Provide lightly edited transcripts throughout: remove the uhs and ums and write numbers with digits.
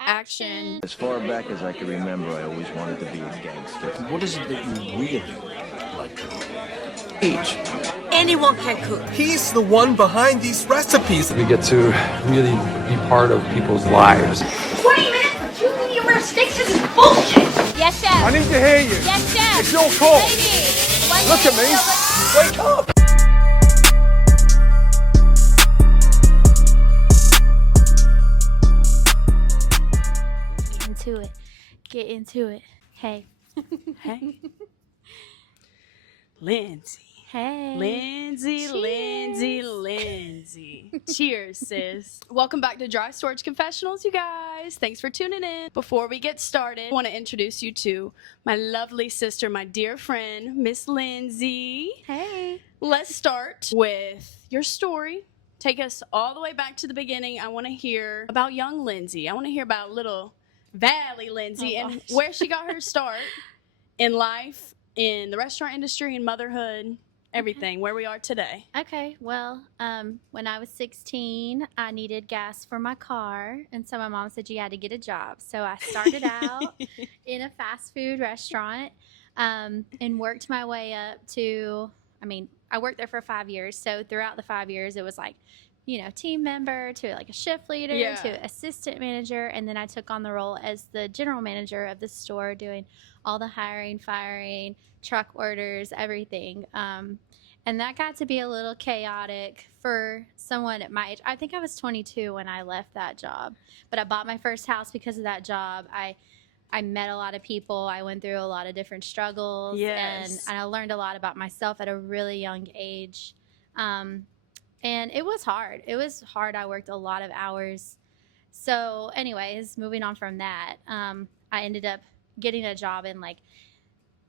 Action. As far back as I can remember, I always wanted to be a gangster. What is it that you really like? Age. Anyone can cook. He's the one behind these recipes. We get to really be part of people's lives. 20 minutes for 2 medium rare steaks? This is bullshit! Yes, chef. I need to hear you. Yes, chef. It's your call. Lady. Look at me. Wake up. Get into it. Hey. Hey. Lindsay. Hey. Lindsay, Cheers. Lindsay. Cheers, sis. Welcome back to Dry Storage Confessionals, you guys. Thanks for tuning in. Before we get started, I want to introduce you to my lovely sister, my dear friend, Miss Lindsay. Hey. Let's start with your story. Take us all the way back to the beginning. I want to hear about young Lindsay. I want to hear about little Valley Lindsay and where she got her start in life, in the restaurant industry, in motherhood, everything, where we are today. Okay, well, when I was 16, I needed gas for my car, and so my mom said you had to get a job. So I started out in a fast food restaurant and worked my way up to, I worked there for 5 years. So throughout the 5 years, it was like, team member to like a shift leader to assistant manager. And then I took on the role as the general manager of the store, doing all the hiring, firing, truck orders, everything. And that got to be a little chaotic for someone at my age. I think I was 22 when I left that job, but I bought my first house because of that job. I met a lot of people. I went through a lot of different struggles, and I learned a lot about myself at a really young age. And it was hard. I worked a lot of hours. So anyways, moving on from that, I ended up getting a job in like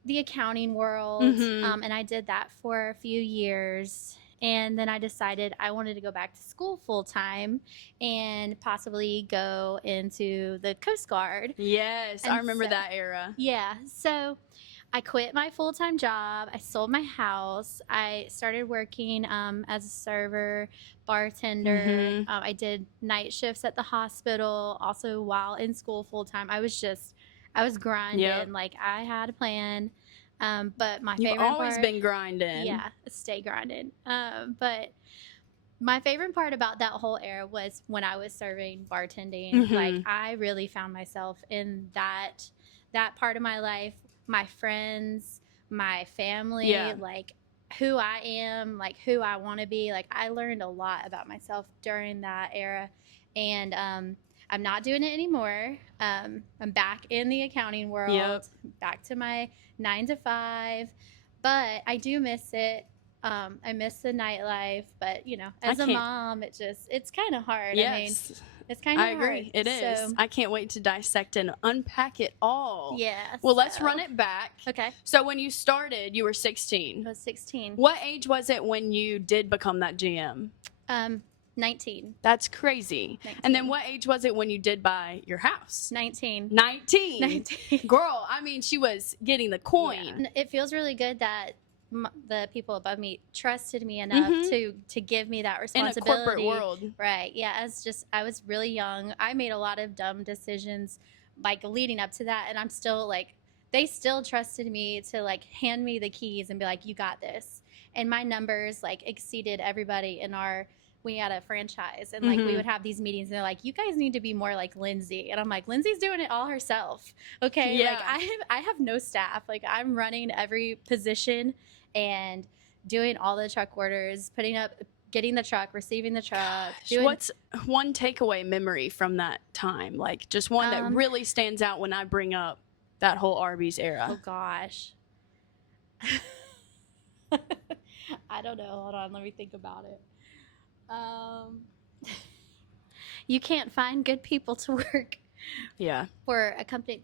the accounting world. And I did that for a few years. And then I decided I wanted to go back to school full time and possibly go into the Coast Guard. Yes, I remember that era. Yeah. So I quit my full-time job. I sold my house. I started working as a server, bartender. I did night shifts at the hospital, also while in school full-time. I was grinding. Yep. Like, I had a plan. But my favorite You've always been grinding. Yeah, stay grinding. But my favorite part about that whole era was when I was serving bartending. Like, I really found myself in that part of my life. My friends, my family, like who I am, like who I want to be. Like, I learned a lot about myself during that era, and I'm not doing it anymore. I'm back in the accounting world, back to my 9 to 5, but I do miss it. I miss the nightlife, but as a mom, it's kind of hard. Yes. It's kind of hard. I agree. It is. So, I can't wait to dissect and unpack it all. Yeah. Well, let's run it back. Okay. So when you started, you were 16. I was 16. What age was it when you did become that GM? 19. That's crazy. 19. And then what age was it when you did buy your house? 19. 19. Girl, she was getting the coin. Yeah. And it feels really good that the people above me trusted me enough to give me that responsibility. In a corporate world. Right. Yeah. I was really young. I made a lot of dumb decisions like leading up to that. And I'm still like, they still trusted me to like hand me the keys and be like, you got this. And my numbers like exceeded everybody we had a franchise, and like we would have these meetings and they're like, you guys need to be more like Lindsay. And I'm like, Lindsay's doing it all herself. Okay. Yeah. Like I have no staff. Like, I'm running every position and doing all the truck orders, getting the truck, receiving the truck. What's one takeaway memory from that time? Like, just one that really stands out when I bring up that whole Arby's era. Oh gosh. I don't know. Hold on. Let me think about it. You can't find good people to work for a company.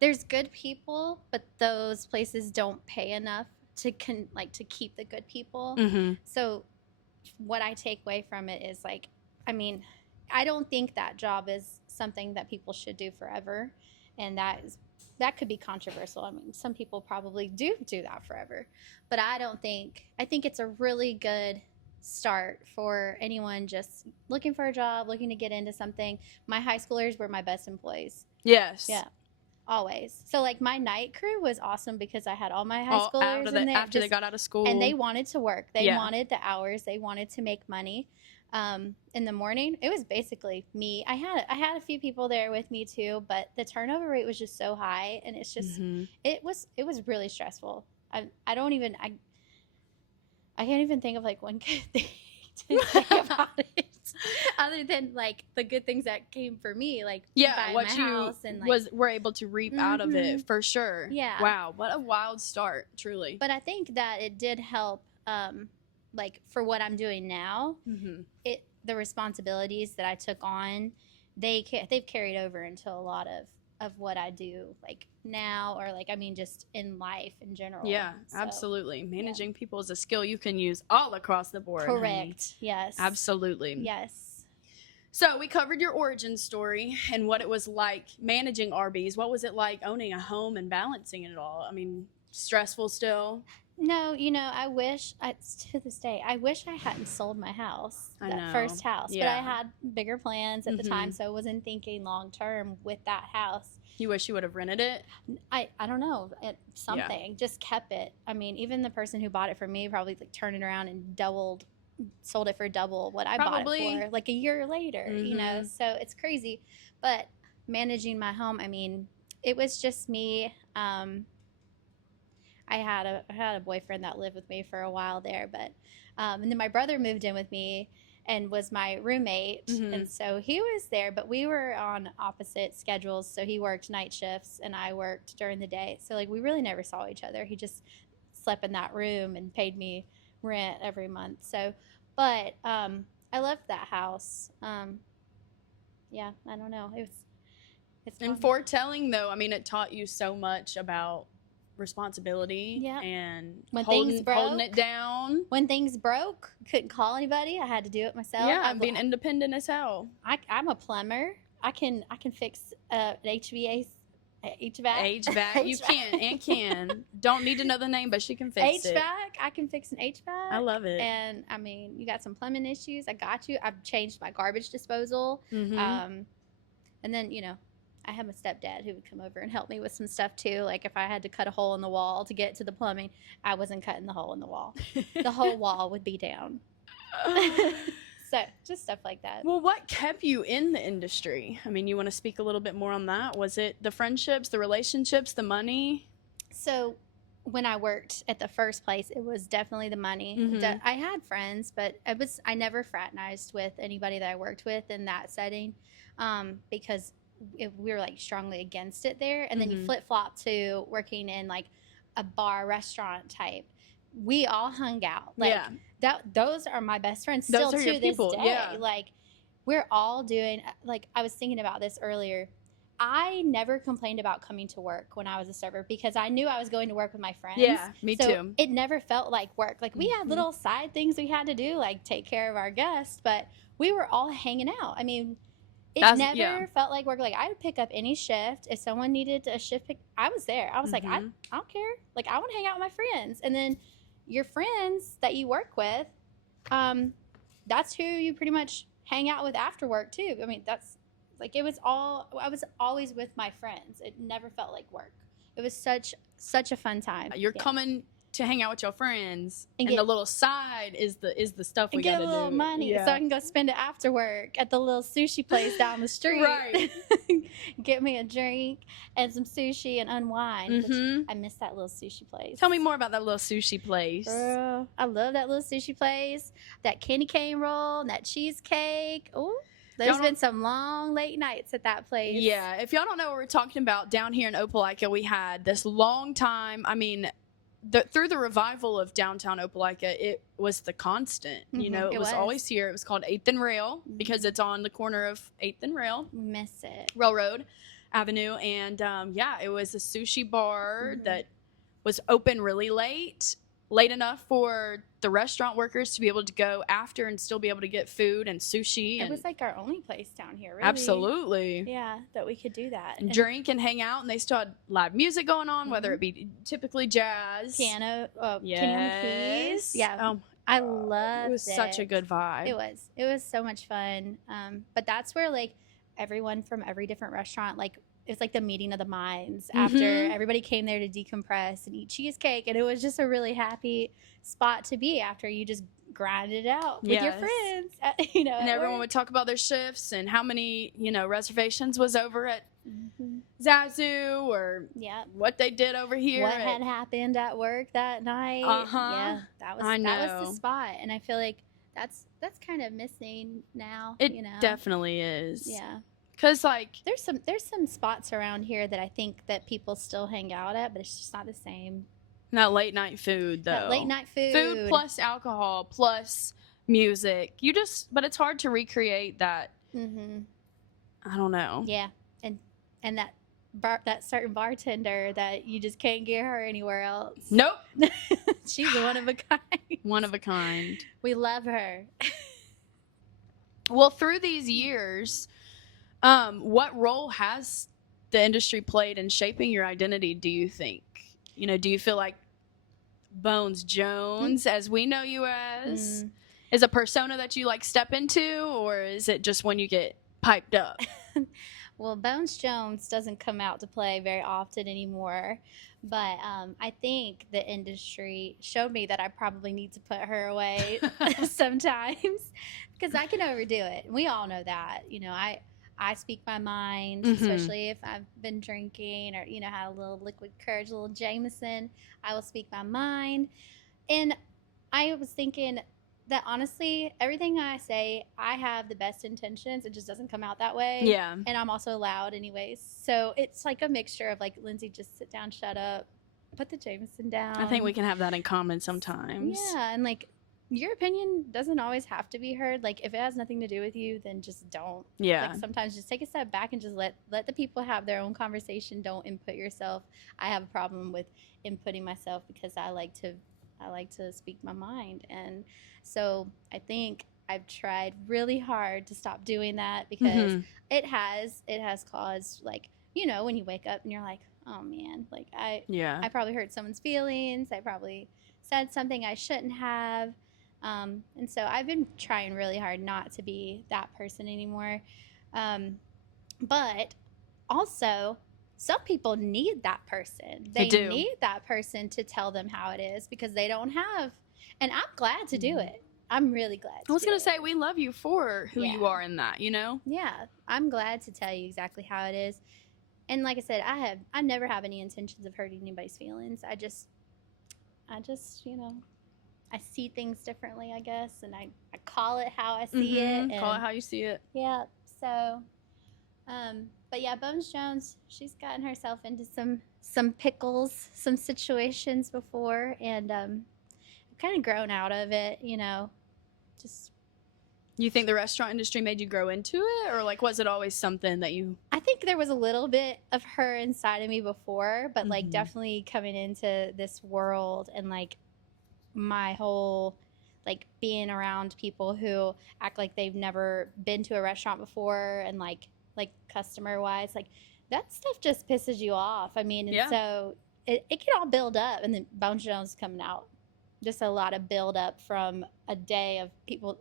There's good people, but those places don't pay enough to keep the good people. So what I take away from it is like, I don't think that job is something that people should do forever, and that could be controversial. Some people probably do that forever, but I think it's a really good start for anyone just looking for a job, looking to get into something. My high schoolers were my best employees. Yes. Yeah. Always. So like my night crew was awesome because I had all my high All schoolers in there after they got out of school. and they wanted to work. They Yeah. wanted the hours. They wanted to make money. In the morning, it was basically me. I had a few people there with me too, but the turnover rate was just so high, and it's just it was really stressful. I can't even think of like one good thing to say about it, other than like the good things that came for me, like buying what my you house and like, were able to reap out of it for sure. Yeah. Wow, what a wild start, truly. But I think that it did help. Like for what I'm doing now, the responsibilities that I took on, they've carried over into a lot of what I do like now, or like, I mean, just in life in general. Yeah, So, absolutely. Managing people is a skill you can use all across the board. correct. honey. Yes. Absolutely. Yes. So we covered your origin story and what it was like managing Arby's. What was it like owning a home and balancing it all? I mean, stressful still? No, I wish, to this day, I wish I hadn't sold my house, I know. first house. But Yeah. I had bigger plans at the time, so I wasn't thinking long term with that house. You wish you would have rented it? I don't know, something just kept it. I mean, even the person who bought it for me probably like turned it around and sold it for double what I bought it for, like a year later. So it's crazy. But managing my home, I mean, it was just me. I had a boyfriend that lived with me for a while there, but and then my brother moved in with me and was my roommate, and so he was there, but we were on opposite schedules. So he worked night shifts and I worked during the day. So like we really never saw each other. He just slept in that room and paid me rent every month. So, but I loved that house. Yeah, I don't know. It's And fun. foretelling, though, I mean, it taught you so much about responsibility and When holding things broke, it down. when things broke, couldn't call anybody. I had to do it myself. Yeah, being independent as hell. I'm a plumber. I can fix an HVAC. HVAC. You can. Don't need to know the name, but she can fix HVAC. it. I can fix an HVAC. I love it. And I mean, you got some plumbing issues, I got you. I've changed my garbage disposal. And then I had my stepdad who would come over and help me with some stuff too. Like if I had to cut a hole in the wall to get to the plumbing, I wasn't cutting the hole in the wall. The whole wall would be down. So just stuff like that. Well, what kept you in the industry? I mean, you want to speak a little bit more on that? Was it the friendships, the relationships, the money? So when I worked at the first place, it was definitely the money. I had friends, but I never fraternized with anybody that I worked with in that setting, because we were like strongly against it there. And then you flip flop to working in like a bar restaurant type. We all hung out. Like those are my best friends still Those are your to this people, day. yeah. Like we're all doing, like I was thinking about this earlier. I never complained about coming to work when I was a server because I knew I was going to work with my friends. Yeah, me so too. It never felt like work. Like we had little side things we had to do, like take care of our guests, but we were all hanging out. I mean, it never felt like work. Like I would pick up any shift. If someone needed a shift pick, I was there. I was like, I don't care. Like I want to hang out with my friends. And then your friends that you work with, that's who you pretty much hang out with after work too. I mean, that's like, I was always with my friends. It never felt like work. It was such a fun time. You're coming to hang out with your friends, and get, the little side is the stuff we got to do. Get a little money so I can go spend it after work at the little sushi place down the street. Right. Get me a drink and some sushi and unwind. Which I miss that little sushi place. Tell me more about that little sushi place. Girl, I love that little sushi place. That candy cane roll and that cheesecake. Ooh. There's been some long late nights at that place. Yeah. If y'all don't know what we're talking about, down here in Opelika, we had this long time. I mean, through the revival of downtown Opelika, it was the constant. You know, it was always here. It was called 8th and Rail because it's on the corner of 8th and Rail. Miss it. Railroad Avenue. And it was a sushi bar that was open really late enough for the restaurant workers to be able to go after and still be able to get food and sushi. It was like our only place down here, really. Absolutely. Yeah, that we could do that. And drink and hang out, and they still had live music going on, whether it be typically jazz. Piano, Yes. piano keys. Yeah. I loved It was such a good vibe. It was so much fun. But that's where like everyone from every different restaurant, like it was like the meeting of the minds after everybody came there to decompress and eat cheesecake, and it was just a really happy spot to be after you just grind it out with your friends. And everyone would talk about their shifts and how many reservations was over at Zazu or what they did over here. What had happened at work that night. Yeah, that was the spot. And I feel like that's kind of missing now. It definitely is. Yeah. Cause like there's some spots around here that I think that people still hang out at, but it's just not the same. That late night food though. That late night food. Food plus alcohol plus music. But it's hard to recreate that. I don't know. Yeah. And that certain bartender that you just can't get her anywhere else. Nope. She's one of a kind. One of a kind. We love her. Well, through these years, what role has the industry played in shaping your identity, do you think? Do you feel like Bones Jones, as we know you as, is a persona that you like step into, or is it just when you get piped up? Well, Bones Jones doesn't come out to play very often anymore, but I think the industry showed me that I probably need to put her away sometimes because I can overdo it. We all know that. I speak my mind, especially if I've been drinking or, had a little liquid courage, a little Jameson. I will speak my mind. And I was thinking that honestly, everything I say, I have the best intentions. It just doesn't come out that way. Yeah. And I'm also loud anyways. So it's like a mixture of like, Lindsay, just sit down, shut up, put the Jameson down. I think we can have that in common sometimes. Yeah. And like, your opinion doesn't always have to be heard. Like, if it has nothing to do with you, then just don't. Yeah. Like, sometimes just take a step back and just let the people have their own conversation. Don't input yourself. I have a problem with inputting myself because I like to speak my mind. And so I think I've tried really hard to stop doing that because it has caused, like, when you wake up and you're like, oh man, like I probably hurt someone's feelings. I probably said something I shouldn't have. And so I've been trying really hard not to be that person anymore. But also, some people need that person. They do. need that person to tell them how it is because they don't have. And I'm glad to do it. I'm really glad to I was do going it. to say, we love you for who you are in that, Yeah, I'm glad to tell you exactly how it is. And like I said, I never have any intentions of hurting anybody's feelings. I just, I see things differently, I guess, and I call it how I see it. Call it how you see it. Yeah. So, but yeah, Bones Jones, she's gotten herself into some pickles, some situations before, and kind of grown out of it. Just. You think the restaurant industry made you grow into it, or like was it always something that you? I think there was a little bit of her inside of me before, but like definitely coming into this world and like my whole like being around people who act like they've never been to a restaurant before and like customer wise, like that stuff just pisses you off. I mean, and so it can all build up, and then Bones Jones coming out, just a lot of build up from a day of people.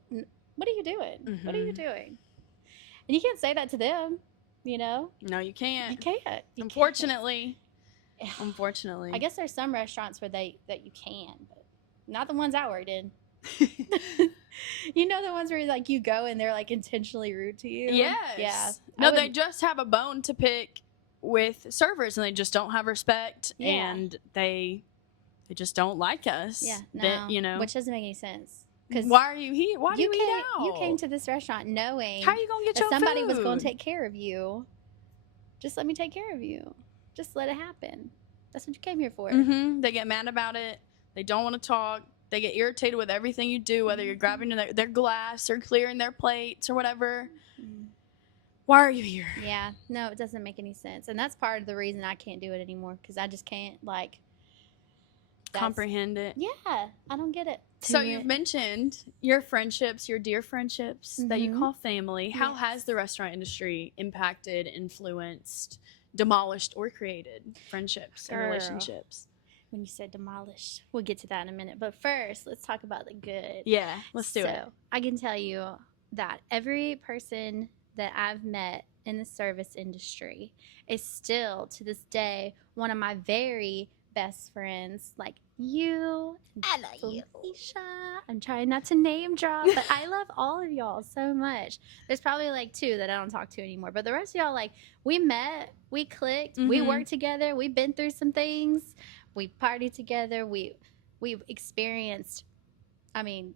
What are you doing? What are you doing? And you can't say that to them, No, you can't. You can't. Unfortunately. Can't. Unfortunately. I guess there's some restaurants where that you can, but not the ones I worked in. The ones where like you go and they're like intentionally rude to you. Yes. Yeah. No, they just have a bone to pick with servers, and they just don't have respect, and they just don't like us. Yeah. No. Which doesn't make any sense. Because why are you here? Why do you eat out? You came to this restaurant knowing how you gonna get your somebody food? was going to take care of you. Just let me take care of you. Just let it happen. That's what you came here for. They get mad about it. They don't want to talk. They get irritated with everything you do, whether you're grabbing their glass or clearing their plates or whatever. Why are you here? Yeah. No, it doesn't make any sense. And that's part of the reason I can't do it anymore, because I just can't comprehend it. Yeah. I don't get it. So you've mentioned your friendships, your dear friendships that you call family. How has the restaurant industry impacted, influenced, demolished, or created friendships and relationships? when you said demolished. We'll get to that in a minute. But first, let's talk about the good. Yeah, let's do it. So I can tell you that every person that I've met in the service industry is still, to this day, one of my very best friends. Like you, I love you. Felicia. I'm trying not to name drop, but I love all of y'all so much. There's probably like 2 that I don't talk to anymore, but the rest of y'all, like, we met, we clicked, we worked together, we've been through some things, we partied together, we've experienced, I mean,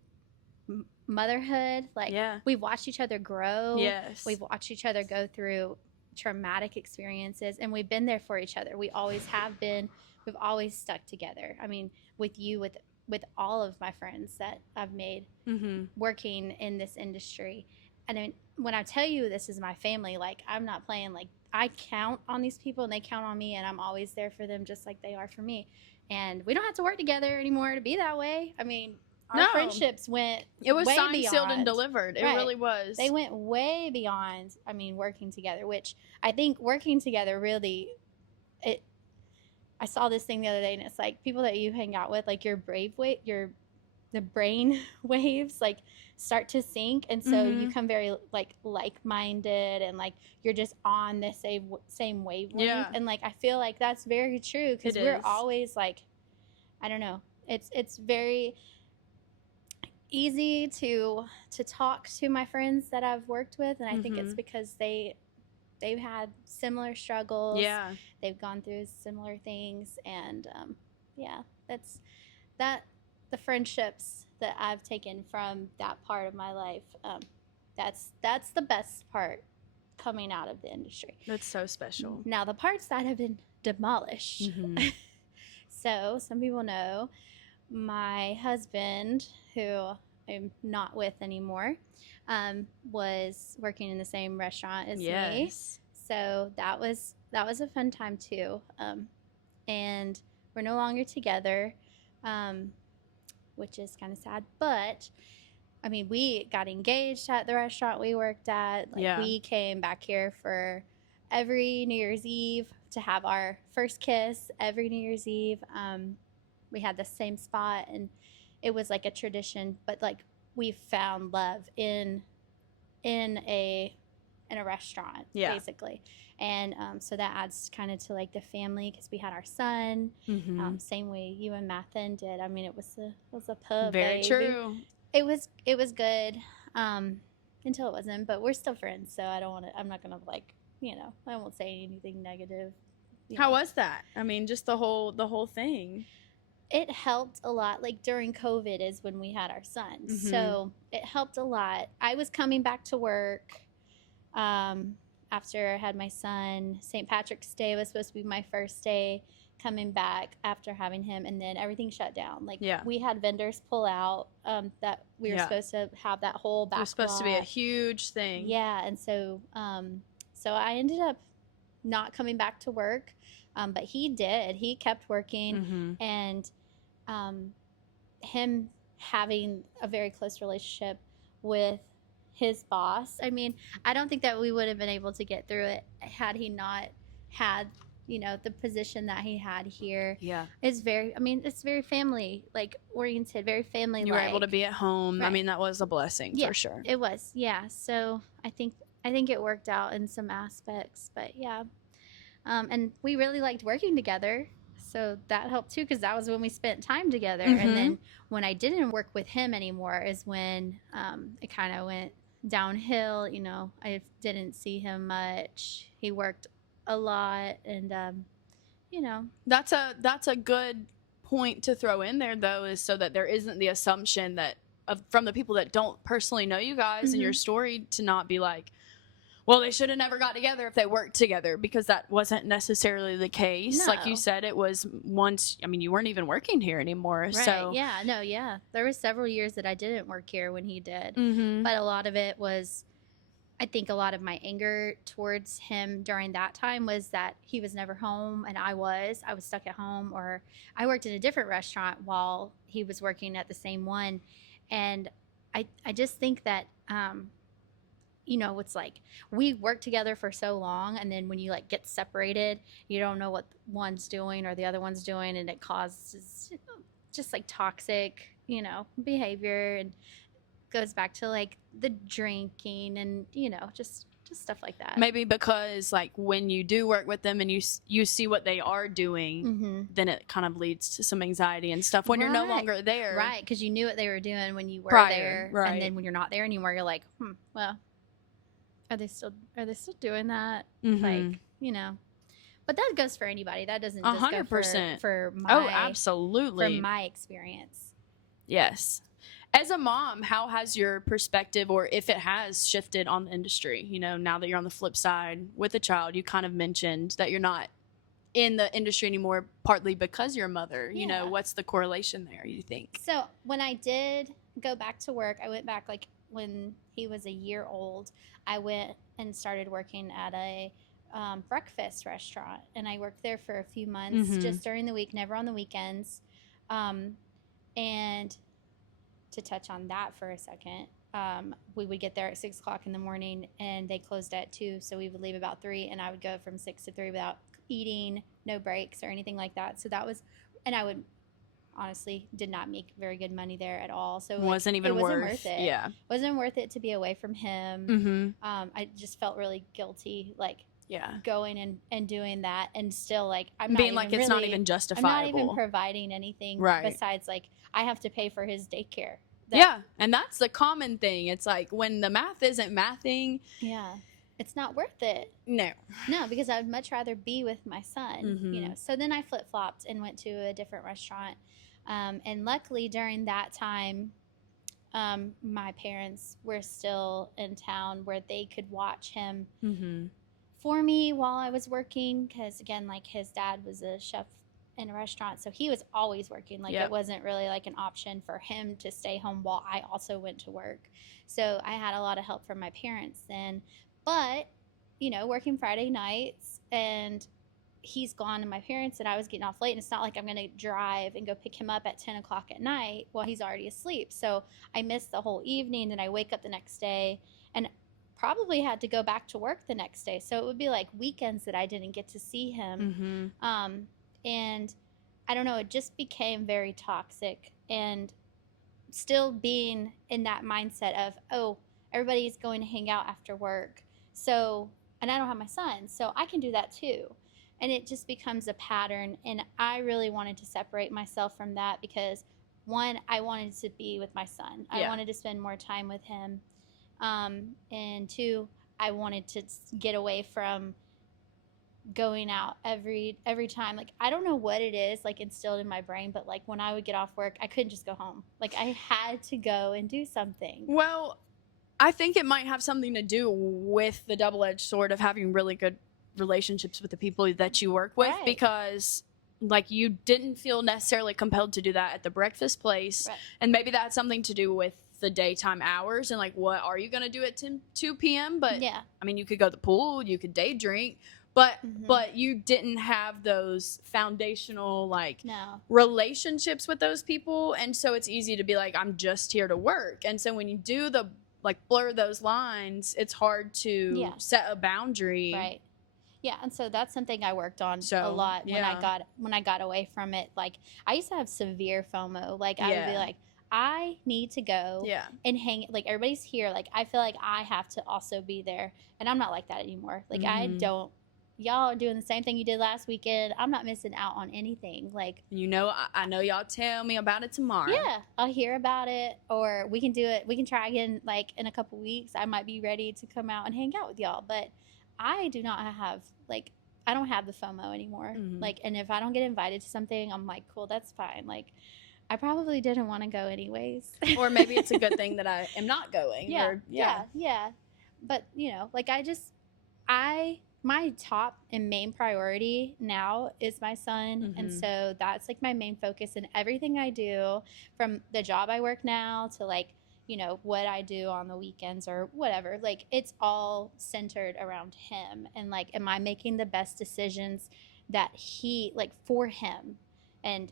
motherhood. Like, we've watched each other grow. Yes. We've watched each other go through traumatic experiences, and we've been there for each other. We always have been. We've always stuck together. I mean, with you, with all of my friends that I've made working in this industry. And I mean, when I tell you this is my family, like, I'm not playing. Like, I count on these people and they count on me, and I'm always there for them just like they are for me. And we don't have to work together anymore to be that way. I mean, our friendships went It was way signed, beyond. sealed, and delivered. It really was. They went way beyond, I mean, working together, which I think working together really, I saw this thing the other day, and it's like people that you hang out with, like the brain waves, like, start to sync, and so you become very like-minded, and like you're just on the same wavelength, and like I feel like that's very true because we're always like, I don't know, it's very easy to talk to my friends that I've worked with, and I think it's because they've had similar struggles. Yeah, they've gone through similar things, and that's the friendships that I've taken from that part of my life. That's the best part coming out of the industry. That's so special. Now, the parts that have been demolished. So some people know my husband, who I'm not with anymore, was working in the same restaurant as me. So that was a fun time too. And we're no longer together, which is kind of sad. But I mean, we got engaged at the restaurant we worked at. We came back here for every New Year's Eve to have our first kiss. Every New Year's Eve, we had the same spot, and it was like a tradition. But like, we found love in a restaurant, basically. And so that adds kind of to like the family, because we had our son, same way you and Mathen did. I mean, it was a pub. Very true. It was good until it wasn't, but we're still friends. So I'm not gonna like, I won't say anything negative. How was that? I mean, just the whole thing. It helped a lot. Like, during COVID is when we had our son. So it helped a lot. I was coming back to work after I had my son. St. Patrick's Day was supposed to be my first day coming back after having him, and then everything shut down. Like, we had vendors pull out that we were supposed to have that whole back. It was supposed to be a huge thing. Yeah, and so so I ended up not coming back to work, but he did. He kept working, and him having a very close relationship with his boss. I mean, I don't think that we would have been able to get through it had he not had, the position that he had here. Yeah. It's very family oriented, very family. You were able to be at home. Right. I mean, that was a blessing for sure. It was. Yeah. So I think it worked out in some aspects, but yeah. And we really liked working together. So that helped too, because that was when we spent time together. And then when I didn't work with him anymore is when it kind of went downhill. I didn't see him much. He worked a lot, and that's a good point to throw in there, though, is so that there isn't the assumption that from the people that don't personally know you guys and your story, to not be like, well, they should have never got together if they worked together, because that wasn't necessarily the case. No. Like you said, it was once, you weren't even working here anymore. Right. So Yeah. There were several years that I didn't work here when he did. But a lot of it was, I think a lot of my anger towards him during that time was that he was never home, and I was stuck at home, or I worked in a different restaurant while he was working at the same one. And I just think that, you know, it's like we work together for so long, and then when you like get separated, you don't know what one's doing or the other one's doing, and it causes just like toxic, you know, behavior, and goes back to like the drinking and, you know, just stuff like that. Maybe because like when you do work with them and you see what they are doing, Mm-hmm. then it kind of leads to some anxiety and stuff when you're no Right. longer there. Right, because you knew what they were doing when you were Prior, there, right. and then when you're not there anymore, you're like, well, are they still doing that? Mhm. Like, you know. But that goes for anybody. That doesn't just go 100%. for my Oh, absolutely. from my experience. Yes. As a mom, how has your perspective, or if it has, shifted on the industry? You know, now that you're on the flip side with a child, you kind of mentioned that you're not in the industry anymore, partly because you're a mother. You know, Yeah. what's the correlation there, you think? So when I did go back to work, I went back like when he was a year old. I went and started working at a breakfast restaurant, and I worked there for a few months, Mhm. just during the week, never on the weekends. And to touch on that for a second, we would get there at 6 o'clock in the morning, and they closed at 2, so we would leave about 3, and I would go from 6 to 3 without eating, no breaks or anything like that. So that was, and I would honestly did not make very good money there at all. So like, Wasn't even it wasn't worth worth it. Yeah. Wasn't worth it to be away from him. Mm-hmm. I just felt really guilty, like Yeah. going and doing that, and still like I'm Being not like even it's not really- even I'm justifiable. not even providing anything Right. besides like I have to pay for his daycare. Yeah, and that's the common thing. It's like when the math isn't mathing, Yeah. It's not worth it. no. No, because I would much rather be with my son, you Mhm. know. So then I flip-flopped and went to a different restaurant. And luckily during that time, my parents were still in town where they could watch him Mm-hmm. for me while I was working. Because again, like his dad was a chef in a restaurant, so he was always working. Like Yep. it wasn't really like an option for him to stay home while I also went to work. So I had a lot of help from my parents then. But, you know, working Friday nights, and he's gone to my parents, and I was getting off late, and it's not like I'm going to drive and go pick him up at 10 o'clock at night while he's already asleep. So I missed the whole evening, and I wake up the next day and probably had to go back to work the next day. So it would be like weekends that I didn't get to see him. Mm-hmm. And I don't know, it just became very toxic, and still being in that mindset of, oh, everybody's going to hang out after work. So, and I don't have my son, so I can do that too. And it just becomes a pattern. And I really wanted to separate myself from that because, one, I wanted to be with my son. I Yeah. wanted to spend more time with him. And two, I wanted to get away from going out every time. Like, I don't know what it is like instilled in my brain, but like when I would get off work, I couldn't just go home. Like I had to go and do something. Well, I think it might have something to do with the double-edged sword of having really good relationships with the people that you work with, Right. because like you didn't feel necessarily compelled to do that at the breakfast place. Right. And maybe that's something to do with the daytime hours and like what are you going to do at 2 p.m. But Yeah. I mean, you could go to the pool, you could day drink, but Mhm. but you didn't have those foundational like No. relationships with those people, and so it's easy to be like, I'm just here to work. And so when you do the like blur those lines, it's hard to Yeah. set a boundary. Right. Yeah, and so that's something I worked on a So, lot when yeah. I got away from it. Like I used to have severe FOMO. Like I would be Yeah. like, I need to go Yeah. and hang. Like everybody's here. Like I feel like I have to also be there, and I'm not like that anymore. Like I Mhm. don't. Y'all are doing the same thing you did last weekend. I'm not missing out on anything. Like You know, I know y'all tell me about it tomorrow. yeah, I'll hear about it, or we can do it. We can try again. Like in a couple weeks, I might be ready to come out and hang out with y'all. But I do not have like I don't have the FOMO anymore. Mhm. Like, and if I don't get invited to something, I'm like, cool, that's fine. Like, I probably didn't want to go anyways. Or maybe it's a good thing that I am not going. yeah, Or, yeah. But you know, like my top and main priority now is my son, and Mhm. so that's like my main focus in everything I do, from the job I work now to like, you know, what I do on the weekends or whatever. Like it's all centered around him, and like, am I making the best decisions that he like for him? And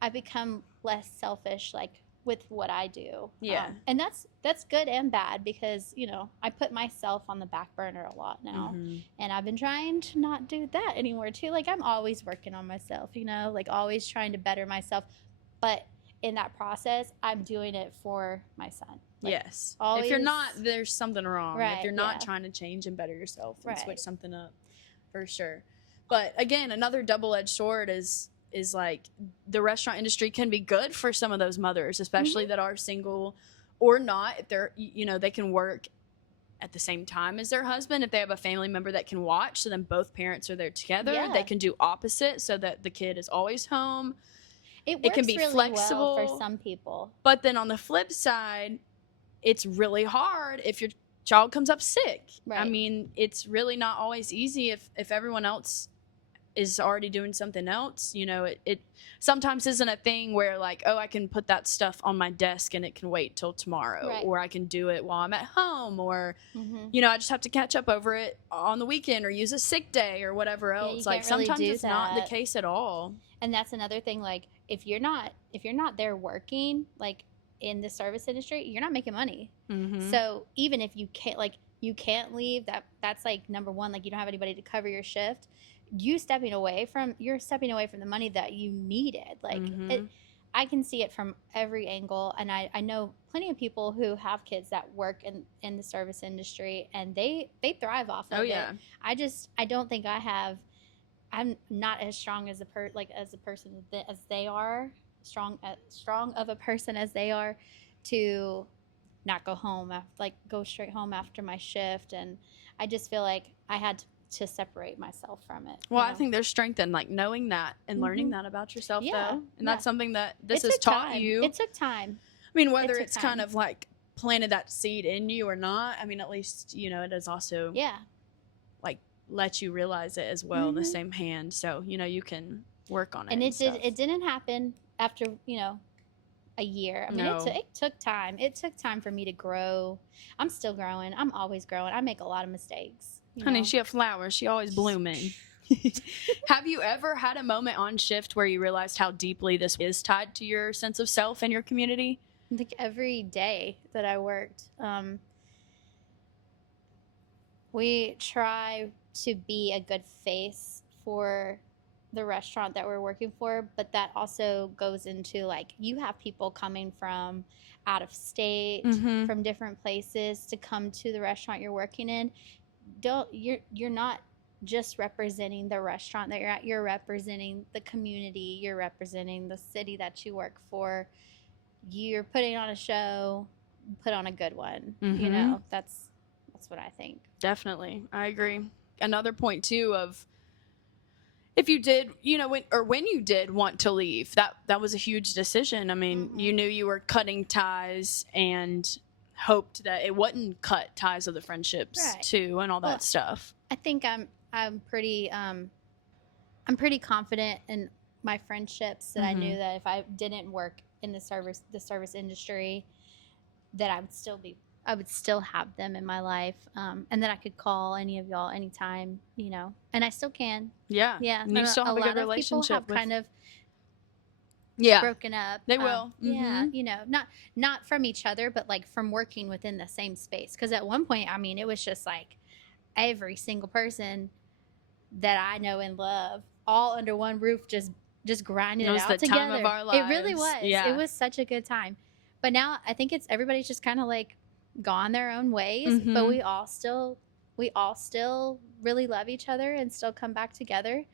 I become less selfish like with what I do. Yeah. And that's good and bad because, you know, I put myself on the back burner a lot now. And I've been trying to not do that anymore too. Like I'm always working on myself, you know, like always trying to better myself. But in that process, I'm doing it for my son. Like, yes. always, if you're not, there's something wrong. Right, if you're not yeah. trying to change and better yourself and Right. switch something up, for sure. But again, another double-edged sword is like the restaurant industry can be good for some of those mothers, especially that are single or not. If they're, you know, they can work at the same time as their husband. If they have a family member that can watch, so then both parents are there together. Yeah. They can do opposite so that the kid is always home. it can works be really flexible. well for some people. But then on the flip side, it's really hard if your child comes up sick. I Right. mean, it's really not always easy if everyone else is already doing something else. You know, it sometimes isn't a thing where like, oh, I can put that stuff on my desk and it can wait till tomorrow, Right. or I can do it while I'm at home, or Mhm. you know, I just have to catch up over it on the weekend or use a sick day or whatever you else. Like can't really sometimes do it's not the that. case at all. And that's another thing, like if you're not there working like in the service industry, you're not making money. Mm-hmm. So even if you can't leave, that's like number one, like you don't have anybody to cover your shift. You're stepping away from the money that you needed. Like I can see it from every angle, and I know plenty of people who have kids that work in the service industry, and they thrive off of it. I don't think I'm not as strong as a person as they are, strong of a person as they are, to not go home go straight home after my shift. And I just feel like I had to separate myself from it. Well, you I know? think there's strength in like knowing that and learning that about yourself, Yeah, though, and that's something that this It has took taught time. you. It took time. I mean, whether took it's kind time. of like planted that seed in you or not, I mean, at least you know it has also Yeah. like let you realize it as well in the same hand. So you know you can work on it. And stuff. it didn't happen after, you know, a year. I mean, No. it took time. It took time for me to grow. I'm still growing. I'm always growing. I make a lot of mistakes. you Honey, know? she a flower. She always blooming. Have you ever had a moment on shift where you realized how deeply this is tied to your sense of self and your community? Like every day that I worked, we try to be a good face for the restaurant that we're working for, but that also goes into like you have people coming from out of state, from different places to come to the restaurant you're working in. You're not just representing the restaurant that you're at, you're representing the community, you're representing the city that you work for. You're putting on a show, put on a good one. You know, that's what I think. Definitely. I agree. Another point too of if you did, you know, when you did want to leave, that was a huge decision. I mean, you knew you were cutting ties and hoped that it wouldn't cut ties of the friendships Right. too and all that stuff. I think I'm pretty confident in my friendships that I knew that if I didn't work in the service industry, that I would still have them in my life, and that I could call any of y'all anytime, you know, and I still can. Yeah. Yeah, And you still have a good lot of people relationship have with kind of broken up. They will. Yeah, you know, not from each other, but like from working within the same space. Because at one point, I mean, it was just like every single person that I know and love, all under one roof, just grinding It it was out the together. time of our It really lives. was. Yeah. It was such a good time. But now I think everybody's just kind of like gone their own ways, but we all still really love each other and still come back together.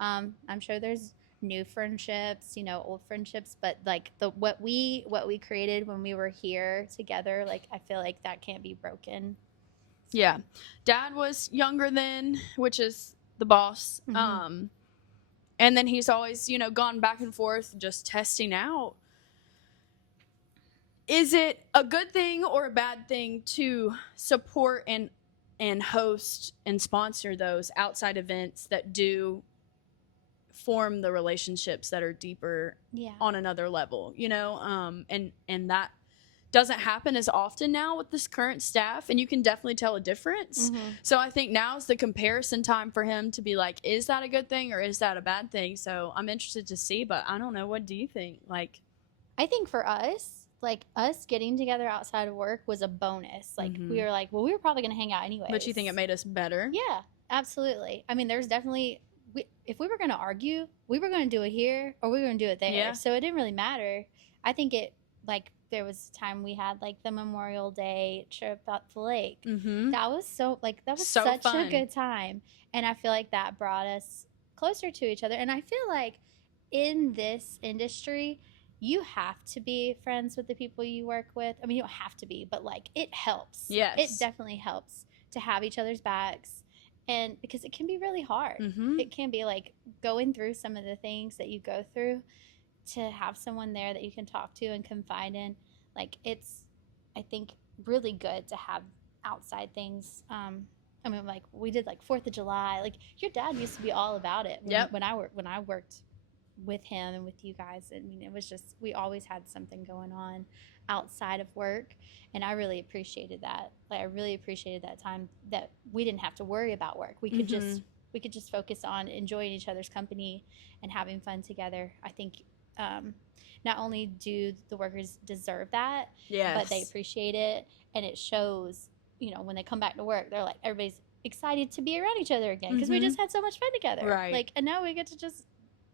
I'm sure there's new friendships, you know, old friendships, but like what we created when we were here together, like I feel like that can't be broken. Yeah. Dad was younger then, which is the boss. And then he's always, you know, gone back and forth just testing out. Is it a good thing or a bad thing to support and host and sponsor those outside events that do form the relationships that are deeper on another level, you know? And that doesn't happen as often now with this current staff, and you can definitely tell a difference. So I think now is the comparison time for him to be like, is that a good thing or is that a bad thing? So I'm interested to see, but I don't know. What do you think? Like, I think for us, like us getting together outside of work was a bonus. Like we were like, well, we were probably going to hang out anyway. But you think it made us better? Yeah, absolutely. I mean, there's definitely, if we were going to argue, we were going to do it here or we were going to do it there. Yeah. So it didn't really matter. I think it, like, there was a time we had like the Memorial Day trip out the lake. That was so, like, that was So such fun. a good time. And I feel like that brought us closer to each other. And I feel like in this industry, you have to be friends with the people you work with. I mean, you don't have to be, but like it helps. Yes. It definitely helps to have each other's backs. And because it can be really hard. It can be like going through some of the things that you go through, to have someone there that you can talk to and confide in. Like it's, I think, really good to have outside things. I mean, like we did like 4th of July. Like your dad used to be all about it when I worked with him and with you guys. I mean, it was just, we always had something going on outside of work, and I really appreciated that. Like I really appreciated that time that we didn't have to worry about work. We could just focus on enjoying each other's company and having fun together. I think not only do the workers deserve that, but they appreciate it, and it shows, you know, when they come back to work, they're like, everybody's excited to be around each other again because we just had so much fun together. Right. Like, and now we get to just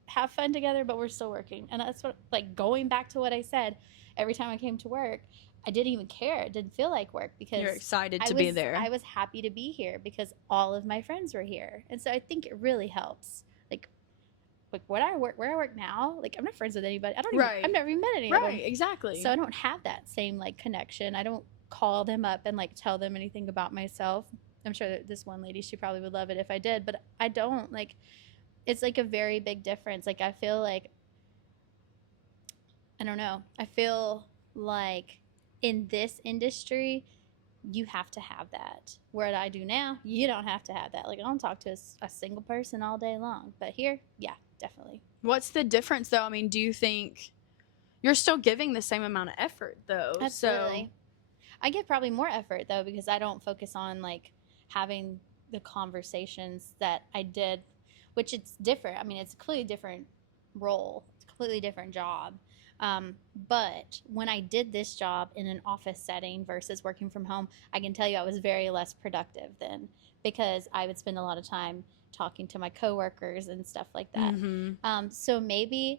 have fun together, but we're still working. And that's what, like, going back to what I said, every time I came to work, I didn't even care. It didn't feel like work because you're excited to be there. I was happy to be here because all of my friends were here. And so I think it really helps. Like where I work now, like I'm not friends with anybody. I've never even met any of them. Right, exactly. So I don't have that same like connection. I don't call them up and like tell them anything about myself. I'm sure that this one lady, she probably would love it if I did, but I don't. Like, it's like a very big difference. Like I feel like, I don't know. I feel like in this industry, you have to have that. Where I do now, you don't have to have that. Like I don't talk to a single person all day long, but here, yeah, definitely. What's the difference though? I mean, do you think you're still giving the same amount of effort though? Absolutely. I give probably more effort though, because I don't focus on like having the conversations that I did, which it's different. I mean, it's a completely different role. It's a completely different job. But when I did this job in an office setting versus working from home, I can tell you I was very less productive then, because I would spend a lot of time talking to my coworkers and stuff like that. So maybe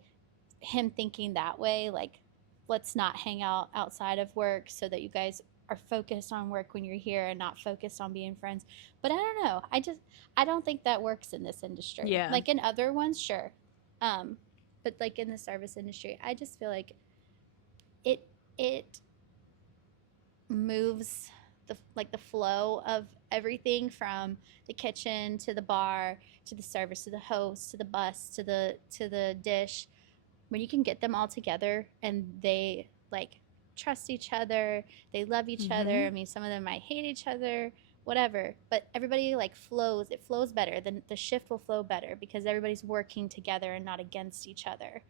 him thinking that way, like, let's not hang out outside of work so that you guys are focused on work when you're here and not focused on being friends. But I don't know. I don't think that works in this industry. Yeah. Like in other ones, sure. But like in the service industry, I just feel like it moves the flow of everything from the kitchen to the bar to the service to the host to the bus to the dish. When you can get them all together and they like trust each other, they love each other. I mean, some of them might hate each other, whatever, but everybody like flows. It flows better. The shift will flow better because everybody's working together and not against each other.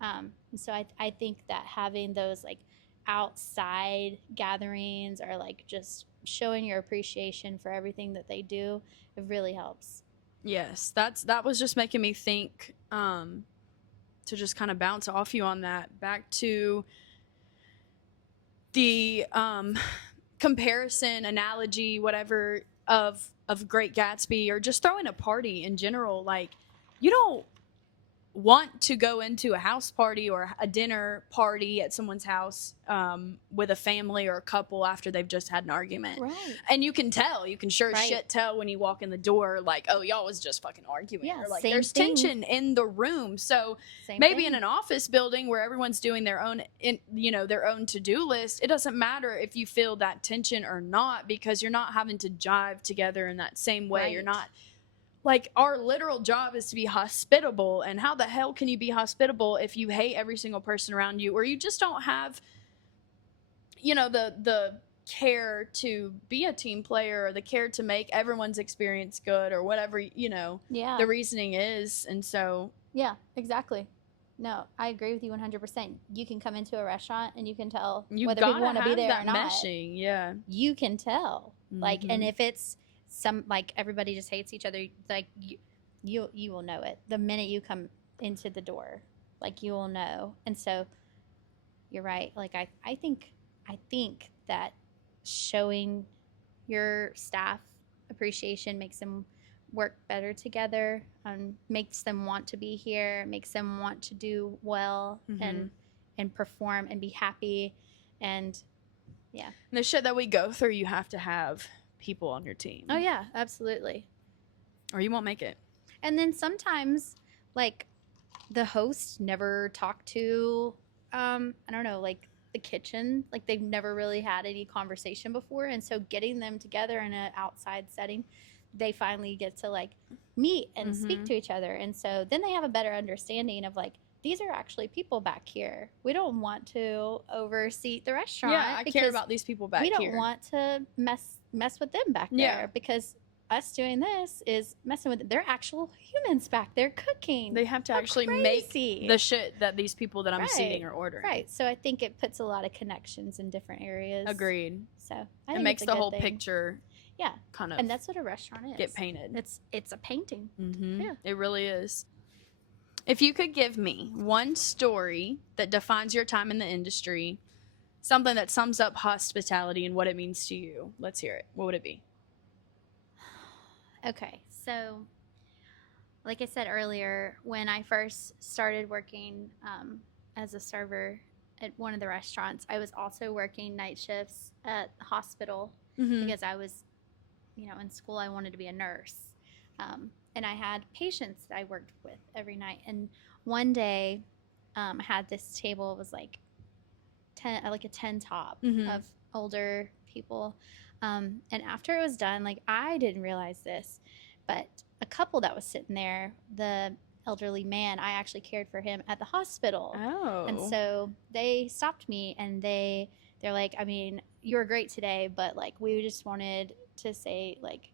And so I think that having those like outside gatherings or like just showing your appreciation for everything that they do, it really helps. Yes, that was just making me think, to just kind of bounce off you on that, back to the comparison, analogy, whatever, of Great Gatsby, or just throwing a party in general. Like, you don't want to go into a house party or a dinner party at someone's house with a family or a couple after they've just had an argument. Right. And you can tell, you can sure as Right. shit tell when you walk in the door, like, oh, y'all was just fucking arguing. Yeah, Or like, same there's thing. tension in the room. So Same maybe thing. in an office building where everyone's doing their own, their own to-do list, it doesn't matter if you feel that tension or not, because you're not having to jive together in that same way. Right. You're not, like, our literal job is to be hospitable, and how the hell can you be hospitable if you hate every single person around you, or you just don't have, the care to be a team player, or the care to make everyone's experience good, or whatever, Yeah. the reasoning is. And so, Yeah, exactly. No, I agree with you 100%. You can come into a restaurant and you can tell you whether gotta people want to be have there that or not. meshing. Yeah. You can tell. Like, and Mhm. if it's like everybody just hates each other, like you will know it the minute you come into the door. Like, you will know. And so you're right. Like I think that showing your staff appreciation makes them work better together, makes them want to be here, makes them want to do well and perform and be happy. And yeah. And the shit that we go through, you have to have people on your team. Oh yeah, absolutely. Or you won't make it. And then sometimes, like, the host never talked to, I don't know, like the kitchen. Like, they've never really had any conversation before. And so getting them together in an outside setting, they finally get to, like, meet and speak to each other. And so then they have a better understanding of, like, these are actually people back here. We don't want to overseat the restaurant. Yeah, I care about these people back here. We don't want to mess with them back there because us doing this is messing with they're actual humans back there cooking. They have to actually make the shit that these people that I'm seating are ordering. Right. So I think it puts a lot of connections in different areas. Agreed. So I think it makes it's a the whole good thing. picture kind of, and that's what a restaurant is. get painted. It's a painting. Yeah, it really is. If you could give me one story that defines your time in the industry, something that sums up hospitality and what it means to you, let's hear it. What would it be? Okay, so like I said earlier, when I first started working as a server at one of the restaurants, I was also working night shifts at the hospital because I was, in school. I wanted to be a nurse. And I had patients that I worked with every night. And one day I had this table. It was like a 10 top of older people. And after it was done, like, I didn't realize this, but a couple that was sitting there, the elderly man, I actually cared for him at the hospital. Oh. And so they stopped me and they're like, I mean, you were great today, but, like, we just wanted to say, like,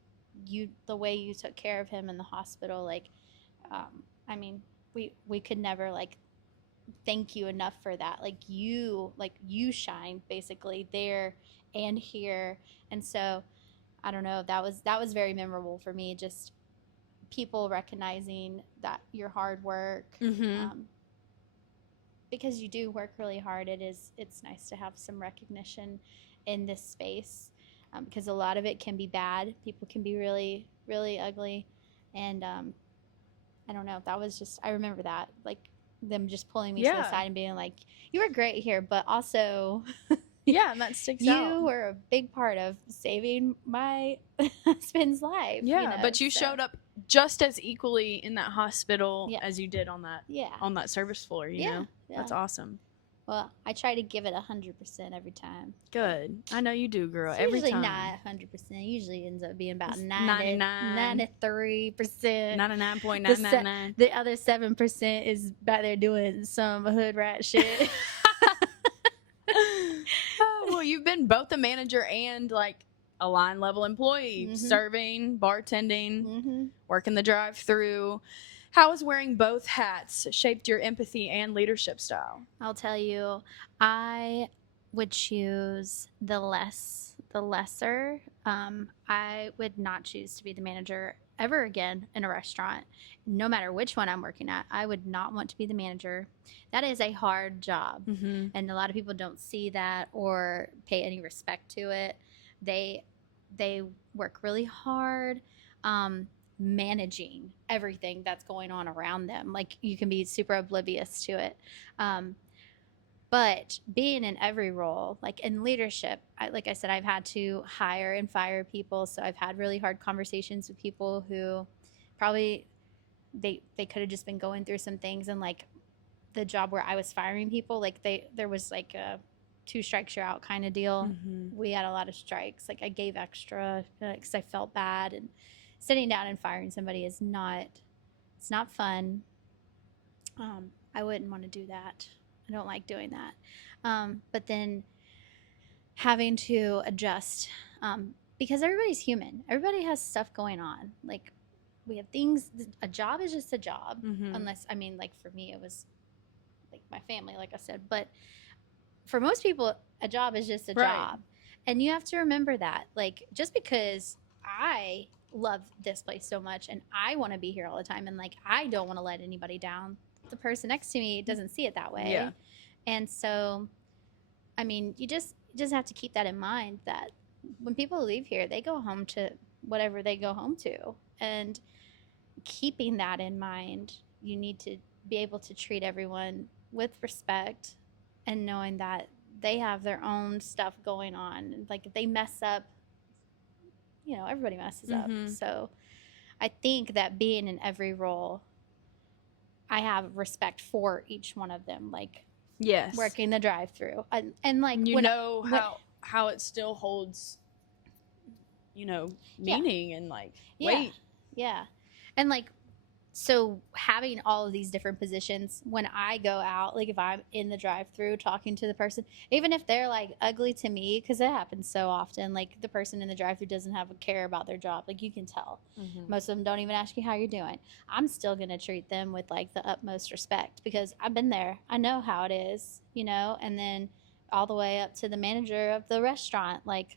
the way you took care of him in the hospital, like, I mean, we could never, like, thank you enough for that. Like, you shine basically there and here. And so I don't know, that was very memorable for me, just people recognizing that your hard work, because you do work really hard. It's nice to have some recognition in this space, because a lot of it can be bad. People can be really, really ugly. And I don't know, that was just, I remember that, like, them just pulling me to the side and being like, you were great here, but also and that sticks out. You were a big part of saving my husband's life. Yeah, but you showed up just as equally in that hospital as you did on that service floor, you know? That's awesome. Well, I try to give it 100% every time. Good. I know you do, girl. It's every usually time. Not 100%. It usually ends up being about 99. 93%. 99.999. The other 7% is back there doing some hood rat shit. Well, you've been both a manager and, like, a line level employee, serving, bartending, working the drive-through. How has wearing both hats shaped your empathy and leadership style? I'll tell you, I would choose the lesser. I would not choose to be the manager ever again in a restaurant, no matter which one I'm working at. I would not want to be the manager. That is a hard job, and a lot of people don't see that or pay any respect to it. They work really hard, managing everything that's going on around them. Like, you can be super oblivious to it. But being in every role, like in leadership, like I said, I've had to hire and fire people. So I've had really hard conversations with people who probably they could have just been going through some things. And, like, the job where I was firing people, like, there was like a 2 strikes you're out kind of deal. We had a lot of strikes. Like, I gave extra because I felt bad, and sitting down and firing somebody it's not fun. I wouldn't want to do that. I don't like doing that. But then having to adjust, because everybody's human. Everybody has stuff going on. Like, we have things. A job is just a job, unless, I mean, like, for me, it was like my family, like I said. But for most people, a job is just a job. And you have to remember that. Like, just because I love this place so much and I want to be here all the time, and, like, I don't want to let anybody down, the person next to me doesn't see it that way. And so I mean, you just have to keep that in mind that when people leave here, they go home to whatever they go home to. And keeping that in mind, you need to be able to treat everyone with respect and knowing that they have their own stuff going on. Like if they mess up, you know, everybody messes up. So I think that being in every role, I have respect for each one of them. Like, Yes. working the drive-through, and like You when, know how it still holds, you know, meaning and like weight. Yeah, and like so having all of these different positions when I go out, like if I'm in the drive-through talking to the person, even if they're like ugly to me, because it happens so often, like the person in the drive-through doesn't have a care about their job, like you can tell. Most of them don't even ask you how you're doing. I'm still gonna treat them with like the utmost respect because I've been there. I know how it is, you know. And then all the way up to the manager of the restaurant, like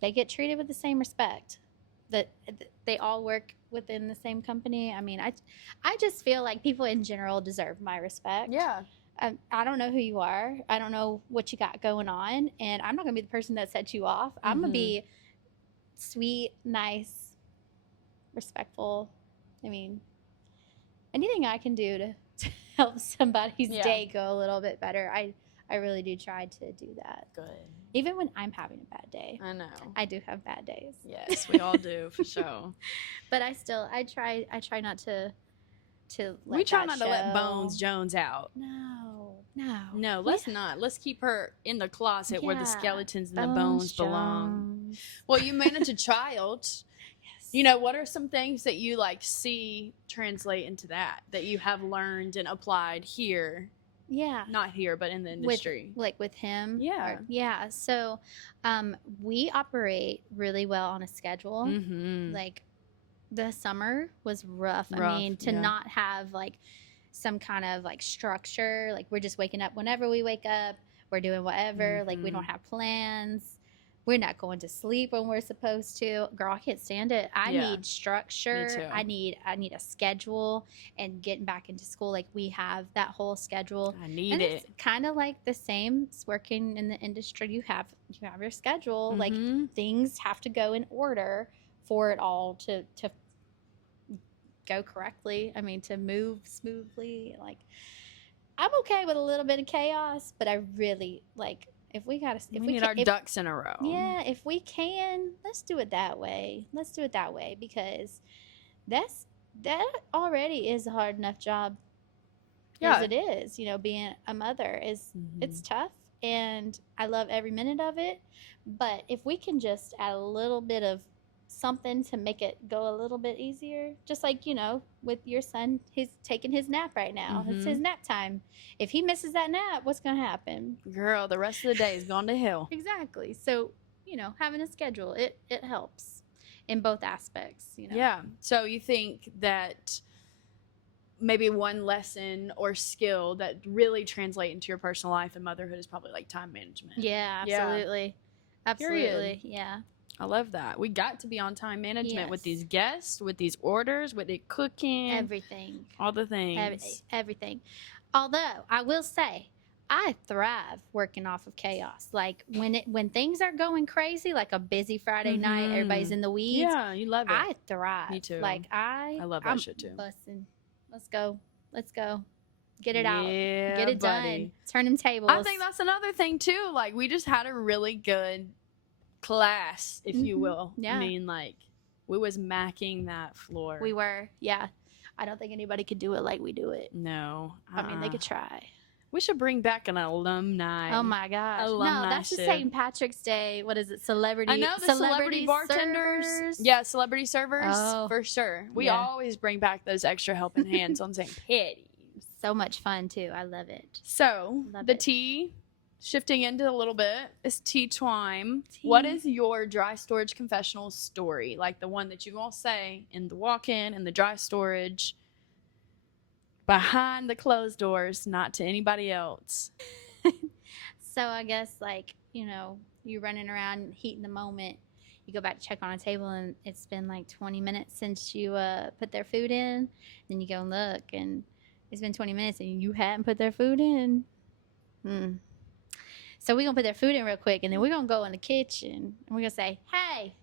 they get treated with the same respect. That they all work within the same company. I mean, I just feel like people in general deserve my respect. Yeah. I don't know who you are. I don't know what you got going on, and I'm not gonna be the person that sets you off. I'm gonna be sweet, nice, respectful. I mean, anything I can do to help somebody's day go a little bit better, I really do try to do that. Good. Even when I'm having a bad day. I know. I do have bad days. Yes, we all do for sure. But I try not to let We try that not show. to let Bones Jones out. No. Let's not. Let's keep her in the closet where the Yeah, skeletons and the bones belong. Jones. Well, you manage a child. You know, what are some things that you like see translate into that you have learned and applied here? Yeah. Not here, but in the industry. With him. Yeah. Yeah. So we operate really well on a schedule. Like the summer was rough. I mean, to not have like some kind of like structure, like we're just waking up whenever we wake up, we're doing whatever, like we don't have plans. We're not going to sleep when we're supposed to. Girl, I can't stand it. I need structure. Me too. I need a schedule, and getting back into school, like we have that whole schedule. I need and it. It's kind of like the same as working in the industry. You have your schedule. Like things have to go in order for it all to go correctly. I mean, to move smoothly. Like I'm okay with a little bit of chaos, but I really like. If we need our ducks in a row. Yeah, if we can, let's do it that way. Let's do it that way because that already is a hard enough job as it is. You know, being a mother it's tough, and I love every minute of it. But if we can just add a little bit of something to make it go a little bit easier, just like, you know, with your son, he's taking his nap right now. It's his nap time. If he misses that nap, what's going to happen? Girl, the rest of the day is gone to hell. Exactly. So, you know, having a schedule, it helps in both aspects, you know. Yeah. So you think that maybe one lesson or skill that really translate into your personal life and motherhood is probably like time management. Yeah, Yeah. absolutely. Absolutely. Yeah. I love that. We got to be on time management with Yes. these guests, with these orders, with the cooking, Everything. all the things. Everything. Although I will say, I thrive working off of chaos. Like when things are going crazy, like a busy Friday night, everybody's in the weeds. Yeah, you love it. I thrive. Me too. Like I love that shit too. Listen, let's go. Get it out. Yeah, Get it buddy. done. Turn them tables. I think that's another thing too. Like we just had a really good class, if you will. Yeah. I mean, like we was macking that floor. We were. Yeah. I don't think anybody could do it like we do it. No. I mean, they could try. We should bring back an alumni. Oh my gosh. Alumni No, that's the ship. St. Patrick's Day. What is it? Celebrity. I know the celebrity bartenders. servers. Yeah, celebrity servers Oh. for sure. We Yeah. always bring back those extra helping hands on St. Patty. So much fun too. I love it. So Love the it. tea, shifting into a little bit, is tea time. What is your dry storage confessional story? Like the one that you all say in the walk-in and the dry storage, behind the closed doors, not to anybody else. So I guess like, you know, you're running around heat in the moment. You go back to check on a table and it's been like 20 minutes since you put their food in. Then you go and look and it's been 20 minutes and you hadn't put their food in. So we're gonna put their food in real quick, and then we're gonna go in the kitchen, and we're gonna say, "Hey,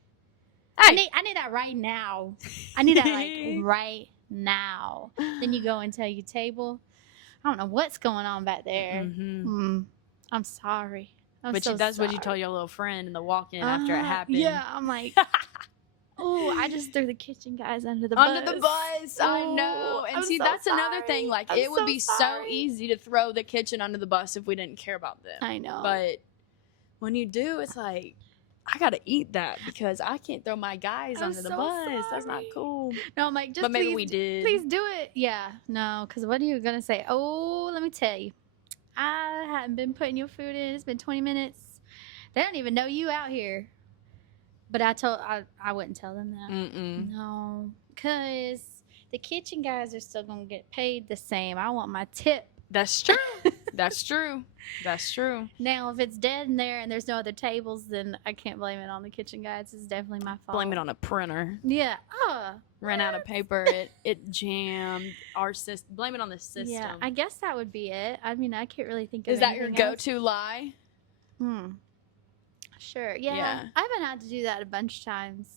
I need that right now. I need that like right now." Then you go and tell your table, "I don't know what's going on back there. I'm sorry." But so that's what you sorry." tell your little friend in the walk-in after it happened. Yeah, I'm like, "Oh, I just threw the kitchen guys under the bus. I Ooh, know. And I'm see, so that's another sorry. thing. Like, I'm it would so be so sorry. easy to throw the kitchen under the bus if we didn't care about them. I know. But when you do, it's like, I gotta eat that because I can't throw my guys I'm under the so bus. That's not sorry. cool. No, I'm like, just But maybe please, we did. Please do it. Yeah, no, because what are you gonna say? Oh, let me tell you, I haven't been putting your food in. It's been 20 minutes. They don't even know you out here. But I wouldn't tell them that. No, because the kitchen guys are still gonna get paid the same. I want my tip. That's true. That's true. That's true. Now, if it's dead in there and there's no other tables, then I can't blame it on the kitchen guys. It's definitely my fault. Blame it on a printer. Yeah. Ran out of paper. It jammed our system. Blame it on the system. Yeah, I guess that would be it. I mean, I can't really think of Is that your anything else. go-to lie? Sure. Yeah. I haven't had to do that a bunch of times.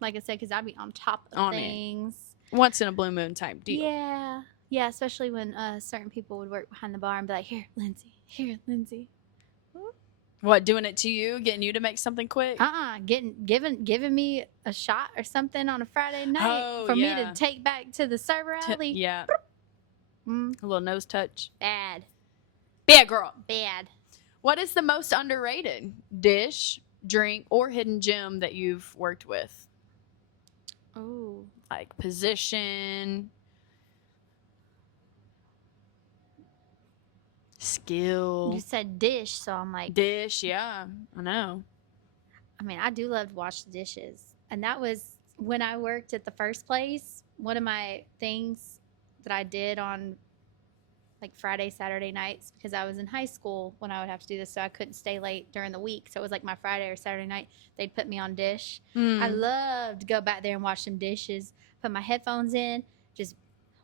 Like I said, because I'd be on top of things. Once in a blue moon type deal. Yeah. Yeah, especially when certain people would work behind the bar and be like, "Here, Lindsay. Here, Lindsay." What, doing it to you? Getting you to make something quick? Giving me a shot or something on a Friday night for me to take back to the server alley. Yeah. A little nose touch. Bad. Bad girl. Bad. What is the most underrated dish, drink, or hidden gem that you've worked with? Oh. Like position, skill. You said dish, so I'm like. Dish, yeah. I know. I mean, I do love to wash the dishes. And that was when I worked at the first place. One of my things that I did on like Friday, Saturday nights, because I was in high school when I would have to do this, so I couldn't stay late during the week. So it was like my Friday or Saturday night, they'd put me on dish. I loved to go back there and wash some dishes, put my headphones in, just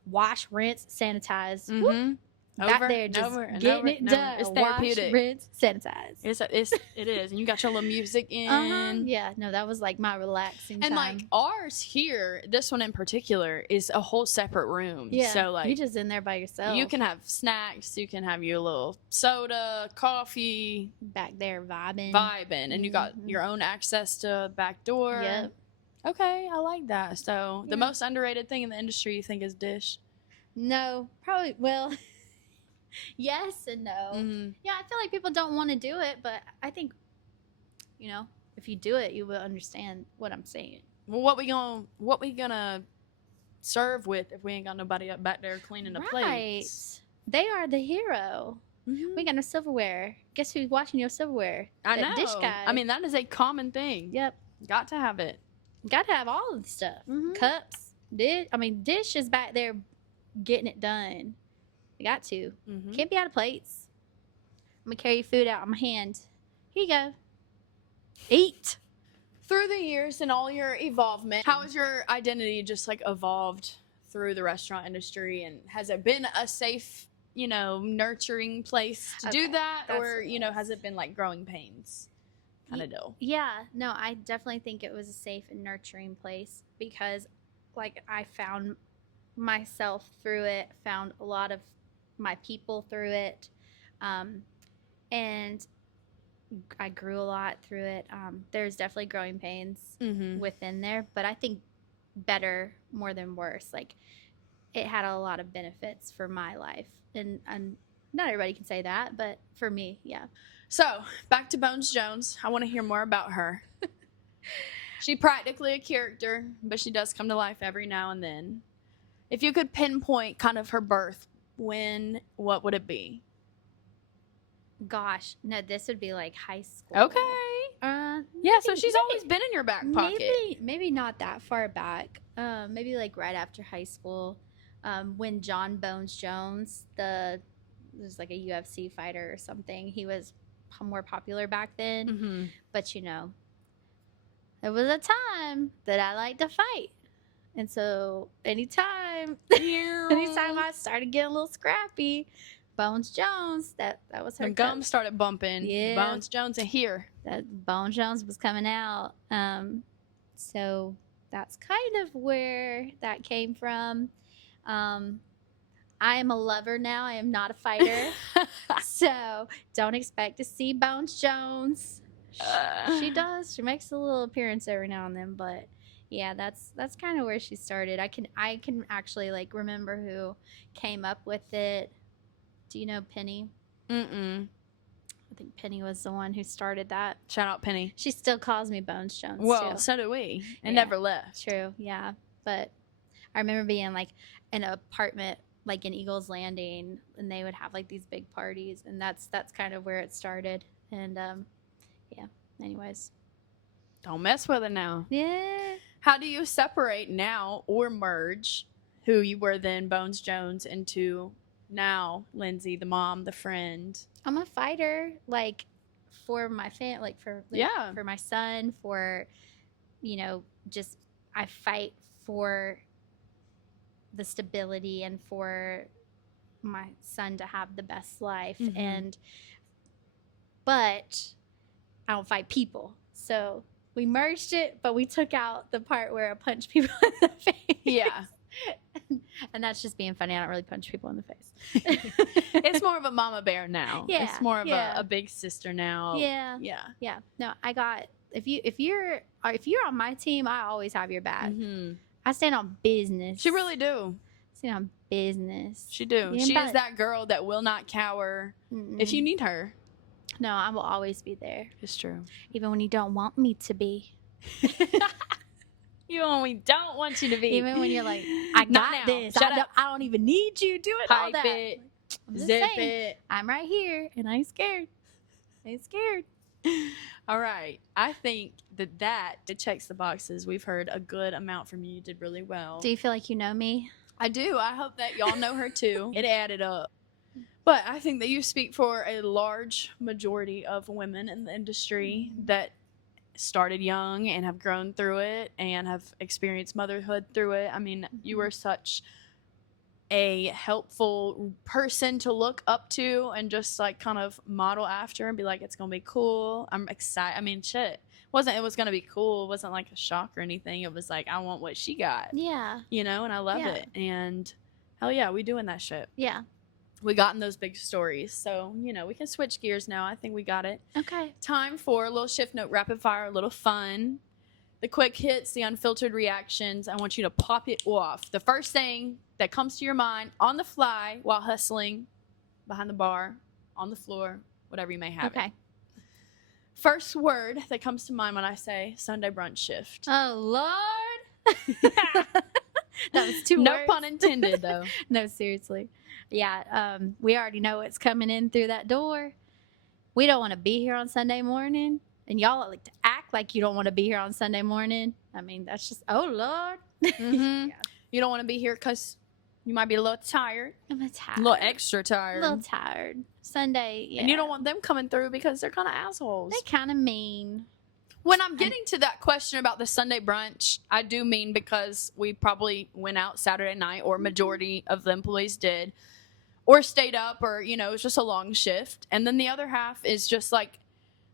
wash, rinse, sanitize. Whoop. Back there, just getting it done. It's therapeutic. Wash, rinse, sanitize. It is. And you got your little music in. Yeah, no, that was like my relaxing time. And like ours here, this one in particular, is a whole separate room. Yeah, so like you're just in there by yourself. You can have snacks, you can have your little soda, coffee. Back there vibing. And you got your own access to back door. Yep. Okay, I like that. So the most underrated thing in the industry you think is dish? No, probably, well, yes and no. Yeah, I feel like people don't want to do it, but I think, if you do it, you will understand what I'm saying. Well, what we gonna serve with if we ain't got nobody up back there cleaning the plates? They are the hero. We got no silverware. Guess who's washing your silverware? I That know. dish guy. I mean, that is a common thing. Yep. Got to have it. Got to have all of the stuff. Cups. Dish is back there getting it done. You got to. Can't be out of plates. I'm going to carry your food out on my hand. Here you go. Eat. Through the years and all your evolvement, how has your identity just like evolved through the restaurant industry? And has it been a safe, nurturing place to do that? Or, has it been like growing pains kind of deal? Yeah. No, I definitely think it was a safe and nurturing place because like I found myself through it, found a lot of my people through it, and I grew a lot through it. There's definitely growing pains within there, but I think better more than worse. Like it had a lot of benefits for my life, and not everybody can say that, but for me, yeah. So back to Bones Jones. I want to hear more about her. She's practically a character, but she does come to life every now and then. If you could pinpoint kind of her birth, what would it be? Gosh, no, this would be like high school. Okay. Yeah, so she's always been in your back pocket. Maybe not that far back. Maybe like right after high school, when John Bones Jones, was like a UFC fighter or something. He was more popular back then. But there was a time that I liked to fight. And so anytime I started getting a little scrappy, Bones Jones. That was her Them gums started bumping. Yeah. Bones Jones and here. That Bones Jones was coming out. So that's kind of where that came from. I am a lover now. I am not a fighter. So don't expect to see Bones Jones. She does. She makes a little appearance every now and then, but yeah, that's kind of where she started. I can actually like remember who came up with it. Do you know Penny? Mm-mm. I think Penny was the one who started that. Shout out Penny. She still calls me Bones Jones. Well, too. so do we. And Yeah. never left. True, yeah. But I remember being like in an apartment like in Eagles Landing, and they would have like these big parties, and that's kind of where it started. And yeah. Anyways. Don't mess with it now. Yeah. How do you separate now or merge who you were then, Bones Jones, into now Lindsay, the mom, the friend? I'm a fighter, like for my like for my son, for just I fight for the stability and for my son to have the best life. Mm-hmm. But I don't fight people. So we merged it, but we took out the part where I punch people in the face. Yeah. And that's just being funny. I don't really punch people in the face. It's more of a mama bear now. Yeah, It's more of yeah. a big sister now. Yeah. Yeah. Yeah. No, I got if you're on my team, I always have your back. Mm-hmm. I stand on business. She really do. Stand on business. She do. Yeah, She but- is that girl that will not cower if you need her. No, I will always be there, It's true. even when you don't want me to be. You only don't want you to be. Even when you're like, I Not got now. this. Shut up. I don't even need you doing all Pipe that. it. I'm just Zip saying, it. I'm right here, and I ain't scared. I ain't scared. All right. I think that checks the boxes. We've heard a good amount from you. You did really well. Do you feel like you know me? I do. I hope that y'all know her too. It added up. But I think that you speak for a large majority of women in the industry that started young and have grown through it and have experienced motherhood through it. I mean, you were such a helpful person to look up to and just like kind of model after and be like, it's gonna be cool. I'm excited. I mean, shit. It was gonna be cool. It wasn't like a shock or anything. It was like, I want what she got. Yeah. And I love Yeah. it. And hell yeah, we doing that shit. Yeah. We got in those big stories. So, we can switch gears now. I think we got it. Okay. Time for a little shift note, rapid fire, a little fun. The quick hits, the unfiltered reactions. I want you to pop it off. The first thing that comes to your mind on the fly while hustling, behind the bar, on the floor, whatever you may have. Okay. It. First word that comes to mind when I say Sunday brunch shift. Oh, Lord. That was two No words. pun intended, though. No, seriously. Yeah, we already know what's coming in through that door. We don't want to be here on Sunday morning. And y'all like to act like you don't want to be here on Sunday morning. I mean, that's just, oh, Lord. Mm-hmm. Yeah. You don't want to be here because you might be a little tired. I'm tired. A little extra A tired. little tired. Sunday, yeah. And you don't want them coming through because they're kind of assholes. They kind of mean. When I'm getting to that question about the Sunday brunch, I do mean because we probably went out Saturday night, or majority of the employees did, or stayed up, or, it was just a long shift. And then the other half is just like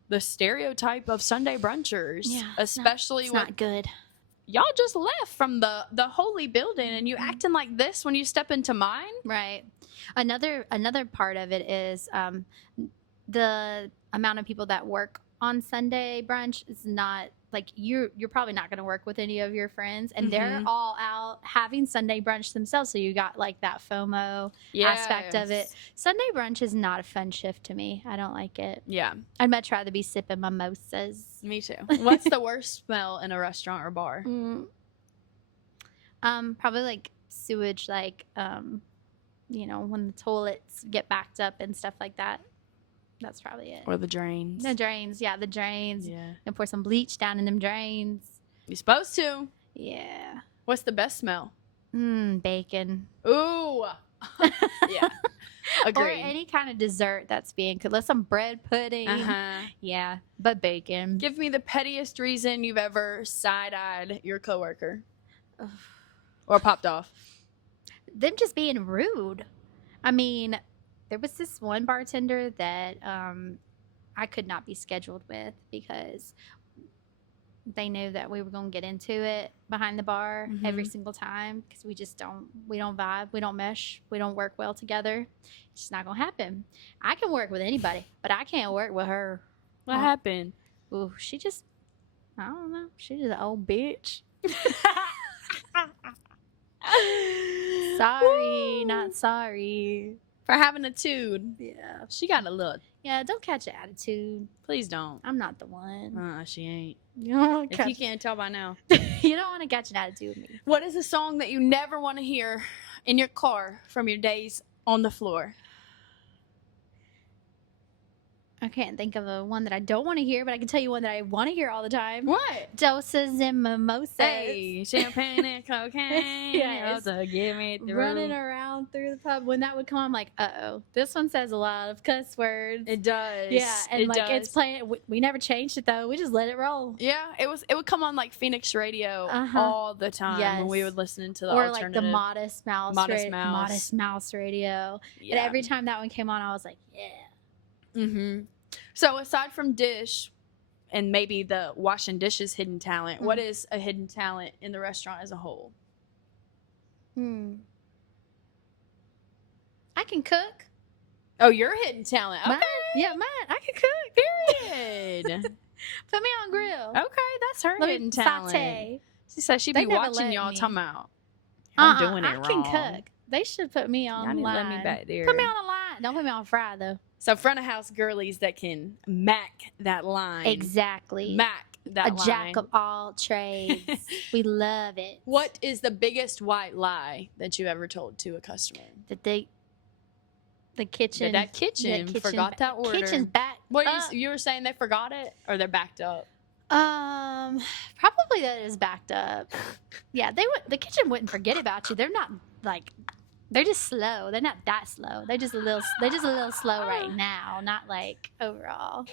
the stereotype of Sunday brunchers, Yeah, especially It's when not good. y'all just left from the holy building and you acting like this when you step into mine. Right. Another part of it is the amount of people that work on Sunday brunch is not like you're probably not going to work with any of your friends, and they're all out having Sunday brunch themselves. So you got like that FOMO aspect of it. Sunday brunch is not a fun shift to me. I don't like it. Yeah, I'd much rather be sipping mimosas. me too. What's the worst smell in a restaurant or bar? Probably like sewage, like when the toilets get backed up and stuff like that. That's probably it. Or the drains. The drains, yeah, the drains. Yeah. And pour some bleach down in them drains. You're supposed to. Yeah. What's the best smell? Bacon. Ooh. Yeah. Or Agreed. any kind of dessert that's being cooked. Like some bread pudding. Uh-huh. Yeah, but bacon. Give me the pettiest reason you've ever side-eyed your coworker. Or popped off. Them just being rude. I mean, there was this one bartender that I could not be scheduled with because they knew that we were going to get into it behind the bar every single time because we don't vibe, we don't mesh, we don't work well together. It's just not going to happen. I can work with anybody, but I can't work with her. What happened? Ooh, I don't know. She's an old bitch. Sorry, not sorry. For having a tude. Yeah. She got a look. Yeah, don't catch an attitude. Please don't. I'm not the one. She ain't. You don't want to If catch, you can't tell by now. you don't want to catch an attitude with me. What is a song that you never want to hear in your car from your days on the floor? I can't think of a one that I don't want to hear, but I can tell you one that I want to hear all the time. What? Doses and mimosas. Hey, champagne and cocaine. Yes. To get me through. Running around through the pub. When that would come, I'm like, uh-oh. This one says a lot of cuss words. It does. Yeah, and it does. it's playing. We never changed it, though. We just let it roll. Yeah, it would come on like Phoenix radio all the time when we would listen to the or alternative. like the Modest Mouse. Modest Mouse radio. Yeah. And every time that one came on, I was like, yeah. Mm-hmm. So aside from Dish and maybe the washing dishes hidden talent, what is a hidden talent in the restaurant as a whole? I can cook. Oh, you're a hidden talent. Okay. Mine. I can cook. Period. Put me on grill. Okay, that's her Let me hidden talent. saute. She says she They be never watching let y'all me. talking about I'm doing it I wrong. can cook. They should put me on Y'all need to line. let me back there. Put me on a line. Don't put me on fry, though. So front of house girlies that can mac that line. Exactly. Mac that a line. jack of all trades. We love it. What is the biggest white lie that you ever told to a customer? That the kitchen. That kitchen forgot that order. Kitchen's back. What you were saying? They forgot it, or they're backed up? Probably that is backed up. Yeah, the kitchen wouldn't forget about you. They're not like. They're just slow. They're not that slow. They're just a little slow right now, not like overall.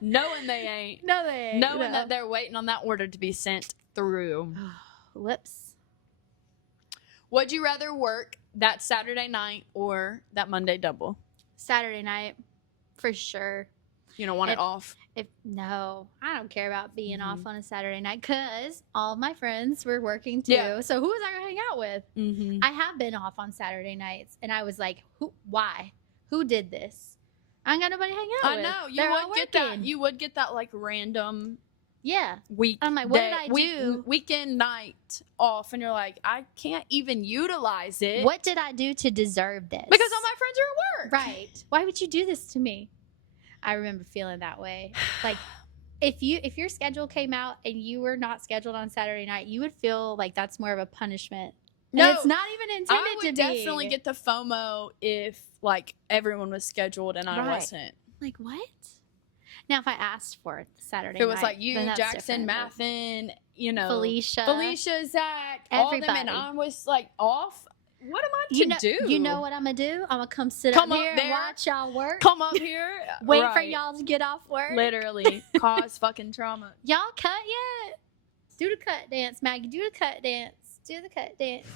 Knowing they ain't. No, they ain't. Knowing that they're waiting on that order to be sent through. Whoops. Would you rather work that Saturday night or that Monday double? Saturday night, for sure. You don't want it off? No, I don't care about being off on a Saturday night because all of my friends were working too. Yeah. So who was I going to hang out with? Mm-hmm. I have been off on Saturday nights, and I was like, why? Who did this? I ain't got nobody to hang out with. I know. They're all would get that. working. You would get that like random week. I'm like, what did I do? Weekend night off, and you're like, I can't even utilize it. What did I do to deserve this? Because all my friends are at work. Right. Why would you do this to me? I remember feeling that way. Like, if your schedule came out and you were not scheduled on Saturday night, you would feel like that's more of a punishment. No, and it's not even intended I would to be. definitely get the FOMO if like everyone was scheduled and I wasn't. Like, what? Now, if I asked for it Saturday If it was night, like you, then that's Jackson, different. Mathin, you know, Felicia, Zach, everybody. all them, and I was like off. What am I to do? You know what I'm gonna do? I'm gonna come sit Come up up here there. and watch y'all work. Come up here, Wait for right. y'all to get off work. Literally cause fucking trauma. Y'all cut yet? Do the cut dance, Maggie. Do the cut dance. Do the cut dance.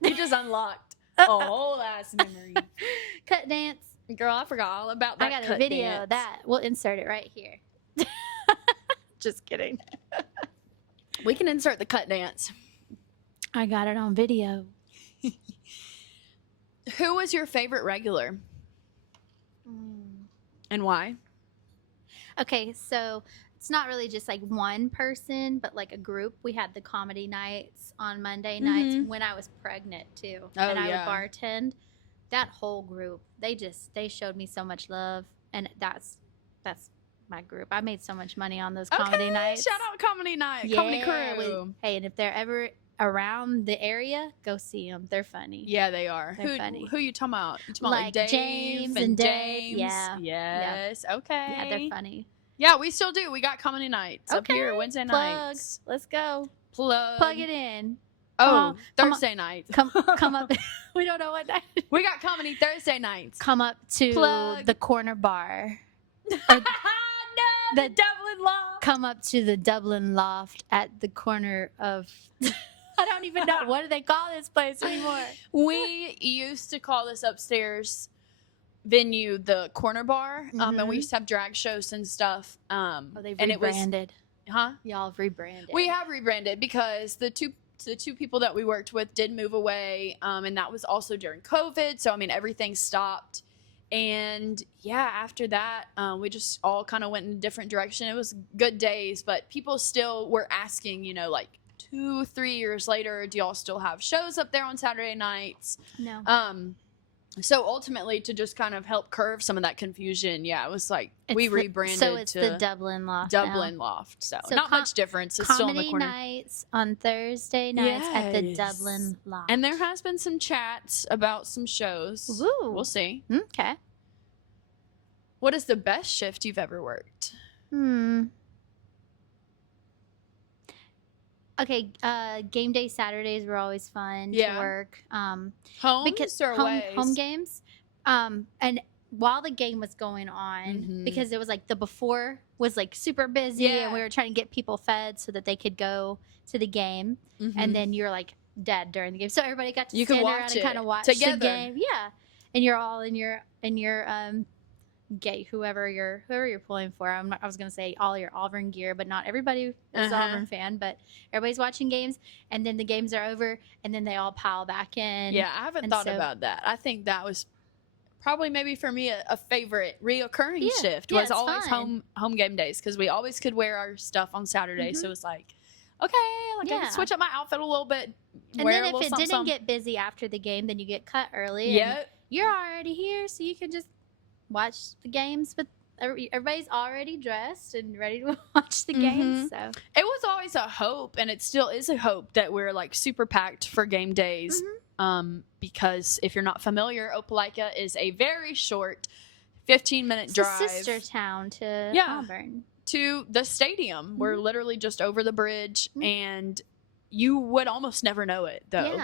You just unlocked a whole ass memory. Cut dance. Girl, I forgot all about that. I got a cut video dance. of that. We'll insert it right here. Just kidding. We can insert the cut dance. I got it on video. Who was your favorite regular and why? Okay, so it's not really just like one person, but like a group. We had the comedy nights on Monday nights when I was pregnant too. And I would bartend. That whole group, they showed me so much love, and that's my group. I made so much money on those comedy nights. Shout out comedy night, comedy crew. Hey, and if they're ever around the area, go see them. They're funny. Yeah, they are. They're funny. Who you talking about? You talking about Like Dave James and Dave. Yeah. Yes. Okay. Yeah, they're funny. Yeah, we still do. We got comedy nights up Okay. here Wednesday Plug. nights. Let's go. Plug. Plug it in. Oh, Come on. Thursday nights. Come up. We don't know what that is. We got comedy Thursday nights. Come up to Plug. the corner bar. No, the Dublin Loft. Come up to the Dublin Loft at the corner of I don't even know. What do they call this place anymore? We used to call this upstairs venue the corner bar, and we used to have drag shows and stuff. They've and rebranded. Huh? Y'all have rebranded. We have rebranded because the two people that we worked with did move away, and that was also during COVID. So I mean, everything stopped. And yeah, after that, we just all kind of went in a different direction. It was good days, but people still were asking, you know, like 2-3 years later, do y'all still have shows up there on Saturday nights? No. So ultimately, to just kind of help curve some of that confusion, yeah, it was like we rebranded So it's to the Dublin Loft. Dublin Loft. So not much difference. It's still in the corner. Comedy nights on Thursday nights at the Dublin Loft. And there has been some chats about some shows. Ooh. We'll see. Okay. What is the best shift you've ever worked? Okay, game day Saturdays were always fun to work. Homes or home, aways? home games. And while the game was going on, because it was like the before was like super busy and we were trying to get people fed so that they could go to the game. And then you're like dead during the game. So everybody got to stand around and kind of watch together. the game. Yeah. And you're all in your gay whoever you're pulling for. I was gonna say all your Auburn gear, but not everybody is an Auburn fan, but everybody's watching games, and then the games are over and then they all pile back in. Yeah, I haven't thought about that. I think that was probably maybe for me a favorite reoccurring shift was always home game days, because we always could wear our stuff on Saturday. So it was like, okay, I can switch up my outfit a little bit. And then if it didn't get busy after the game, then you get cut early. Yep. You're already here, so you can just watch the games, but everybody's already dressed and ready to watch the games. So it was always a hope, and it still is a hope, that we're like super packed for game days. Because if you're not familiar, Opelika is a very short 15-minute drive. It's a sister town to Auburn. To the stadium. We're literally just over the bridge, and you would almost never know it, though.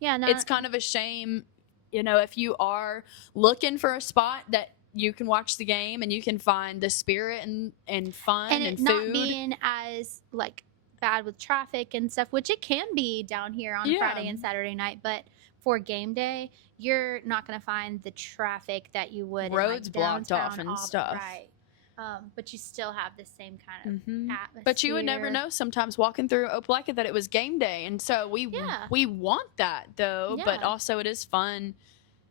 It's kind of a shame, you know, if you are looking for a spot that you can watch the game and you can find the spirit and fun and food. Not being as like bad with traffic and stuff, which it can be down here on Friday and Saturday night, but for game day, you're not going to find the traffic that you would roads in, like, blocked off and Auburn, stuff. right? But you still have the same kind of atmosphere. But you would never know sometimes walking through Opelika that it was game day, and so we want that though. But also it is fun,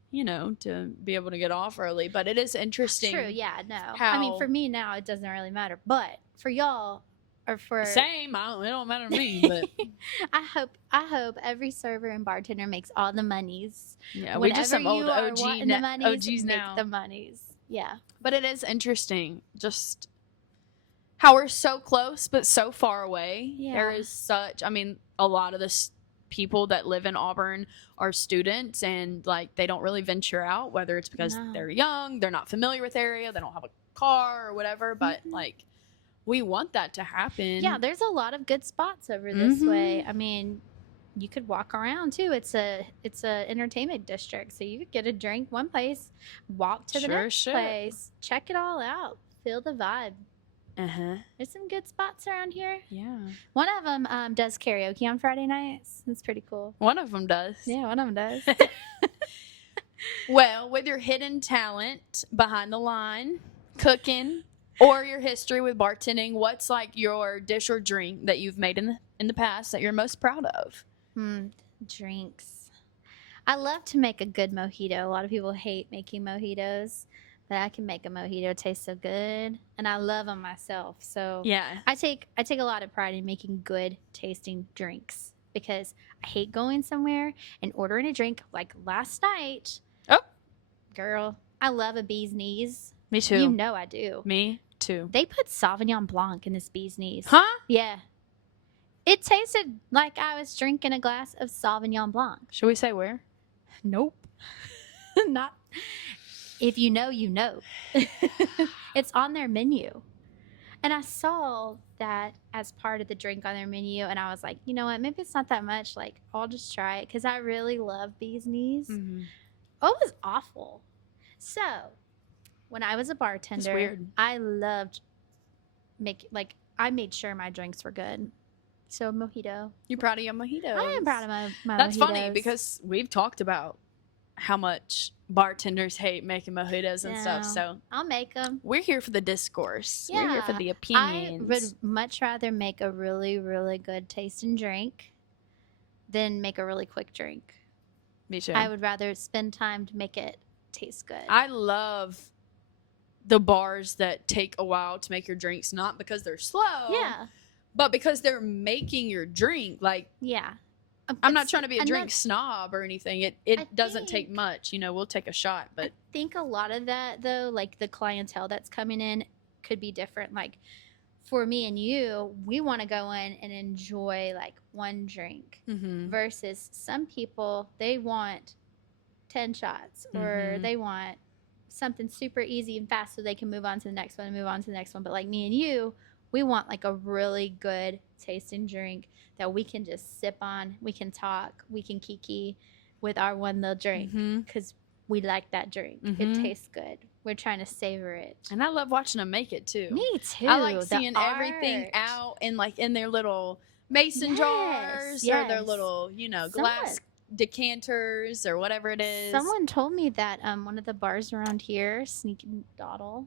you know, to be able to get off early. But it is interesting. True, yeah, no. I mean, for me now it doesn't really matter, but for y'all or for same, it don't matter to me. But I hope every server and bartender makes all the monies. Yeah, we just some old OGs make now. the monies. Yeah. But it is interesting just how we're so close but so far away. Yeah. There is such, I mean, a lot of the people that live in Auburn are students, and like they don't really venture out, whether it's because they're young, they're not familiar with the area, they don't have a car or whatever, but like we want that to happen. Yeah, there's a lot of good spots over this way. I mean, you could walk around too. It's a entertainment district, so you could get a drink one place, walk to the next place, check it all out, feel the vibe. There's some good spots around here. Yeah, one of them does karaoke on Friday nights. It's pretty cool. One of them does. Yeah, one of them does. Well, with your hidden talent behind the line, cooking, or your history with bartending, what's like your dish or drink that you've made in the past that you're most proud of? Drinks. I love to make a good mojito. A lot of people hate making mojitos, but I can make a mojito taste so good, and I love them myself. So yeah, I take a lot of pride in making good tasting drinks, because I hate going somewhere and ordering a drink like last night. Oh, girl, I love a bee's knees. Me too. You know I do. Me too. They put Sauvignon Blanc in this bee's knees. Huh? Yeah. It tasted like I was drinking a glass of Sauvignon Blanc. Should we say where? Nope. Not. If you know, you know. It's on their menu. And I saw that as part of the drink on their menu, and I was like, you know what? Maybe it's not that much. Like, I'll just try it, because I really love bee's knees. Oh, it was awful. So, when I was a bartender, I loved I made sure my drinks were good. So mojito. You proud of your mojitos? I am proud of my That's mojitos. funny because we've talked about how much bartenders hate making mojitos and stuff. So I'll make them. we're here for the discourse. We're here for the opinions. I would much rather make a really, really good tasting drink than make a really quick drink. Me too. I would rather spend time to make it taste good. I love the bars that take a while to make your drinks, not because they're slow, yeah. but because they're making your drink. Like, Yeah. I'm not trying to be a drink snob or anything. It doesn't take think- much. We'll take a shot, but I think a lot of that, though, like the clientele that's coming in could be different. Like for me and you, we want to go in and enjoy like one drink versus some people, they want 10 shots or they want something super easy and fast so they can move on to the next one and move on to the next one. But like me and you, we want like a really good tasting drink that we can just sip on. We can talk. We can kiki with our one little drink because we like that drink. It tastes good. We're trying to savor it. and I love watching them make it too. Me too. I like The seeing everything art. out in their little mason jars or their yes. little, glass decanters or whatever it is. Someone told me that one of the bars around here, Sneak and Dawdle,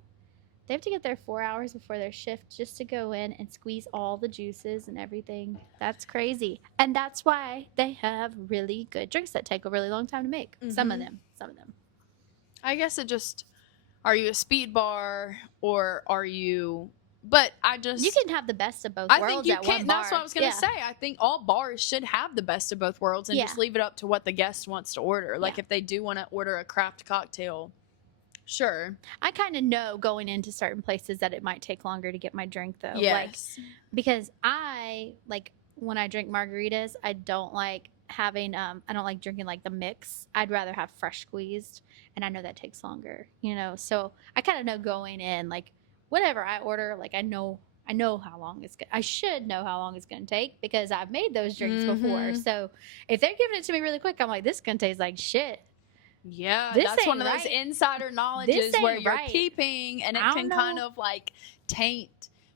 they have to get there 4 hours before their shift just to go in and squeeze all the juices and everything. That's crazy. And that's why they have really good drinks that take a really long time to make. Some of them. I guess it just, are you a speed bar or are you, but I just. You can have the best of both I worlds think you at can. one bar. That's what I was going to say. I think all bars should have the best of both worlds and just leave it up to what the guest wants to order. Like if they do want to order a craft cocktail, sure. I kind of know going into certain places that it might take longer to get my drink though. Yes. Like, because I like when I drink margaritas, I don't like having I don't like drinking like the mix. I'd rather have fresh squeezed, and I know that takes longer, So I kind of know going in like whatever I order, like I know how long I should know how long it's going to take because I've made those drinks before. So if they're giving it to me really quick, I'm like, this is going to taste like shit. Yeah, This that's one ain't of those right. insider knowledges ain't where you're right. peeping and it I can don't kind know. of like taint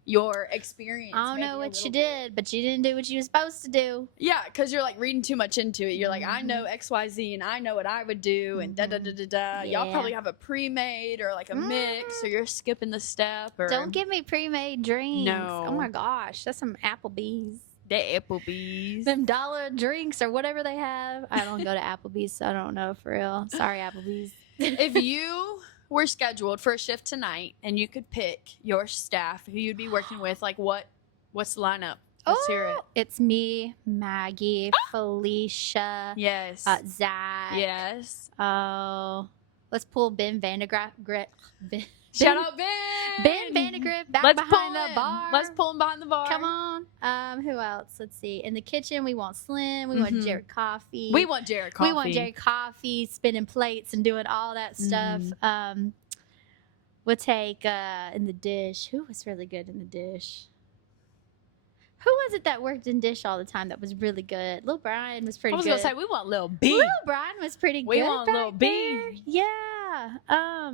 your experience. I don't maybe know a what you little bit. did, but you didn't do what you were supposed to do. Yeah, because you're like reading too much into it. You're like, I know XYZ and I know what I would do and da da da da da. Y'all Yeah. probably have a pre-made or like a mix or you're skipping the step or Don't give me pre-made drinks. No. Oh my gosh, that's some Applebee's. the Applebee's. Them dollar drinks or whatever they have. I don't go to Applebee's, so I don't know for real. Sorry, Applebee's. If you were scheduled for a shift tonight and you could pick your staff who you'd be working with, like what's the lineup? Let's hear it. It's me, Maggie, Felicia, Yes. Zach. Yes. Oh, let's pull Ben Vandegraff. Shout out Ben. Ben Vandegraff back Let's behind pull the him. bar. Let's pull him behind the bar. Come on. Who else? Let's see. In the kitchen, we want Slim. We want Jared Coffee. We want Jared Coffee. We want Jared Coffee spinning plates and doing all that stuff. We'll take in the dish. Who was really good in the dish? Who was it that worked in dish all the time that was really good? Lil Brian was pretty I was good. gonna say we want Lil B. Lil Brian was pretty good. We want back Lil B. there. Yeah.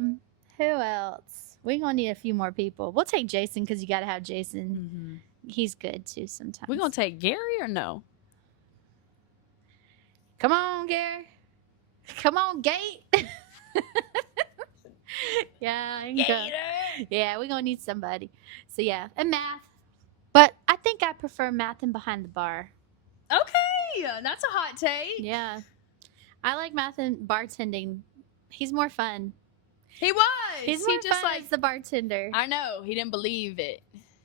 Who else? We're gonna need a few more people. We'll take Jason because you gotta have Jason. He's good too sometimes. We gonna take Gary or no? Come on, Gary. Come on, Gate. Yeah, yeah, we're gonna need somebody. So yeah, and math. But I think I prefer math and behind the bar. Okay, that's a hot take. Yeah, I like math and bartending. He's more fun. He was. He's he more just fun like as the bartender. I know he didn't believe it,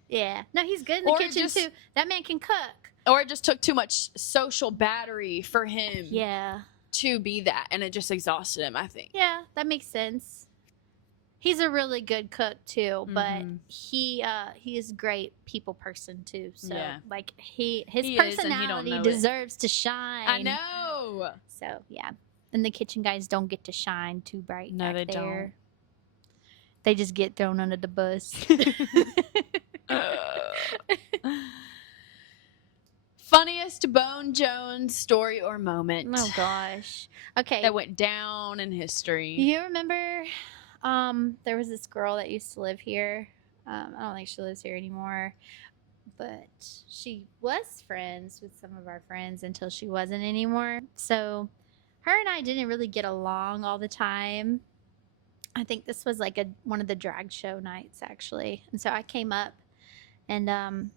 Yeah, no, he's good in the Or kitchen just- too. That man can cook. or it just took too much social battery for him. Yeah, To be that, and it just exhausted him. I think. yeah, that makes sense. He's a really good cook too, but he is a great people person too. So Yeah. like his He is, and he don't personality know it. deserves to shine. I know. So yeah, and the kitchen guys don't get to shine too bright. No, back they there. don't. They just get thrown under the bus. Funniest Bone Jones story or moment Oh gosh. Okay. that went down in history. You remember there was this girl that used to live here. I don't think she lives here anymore. but she was friends with some of our friends until she wasn't anymore. So her and I didn't really get along all the time. I think this was like one of the drag show nights, actually. And so I came up, and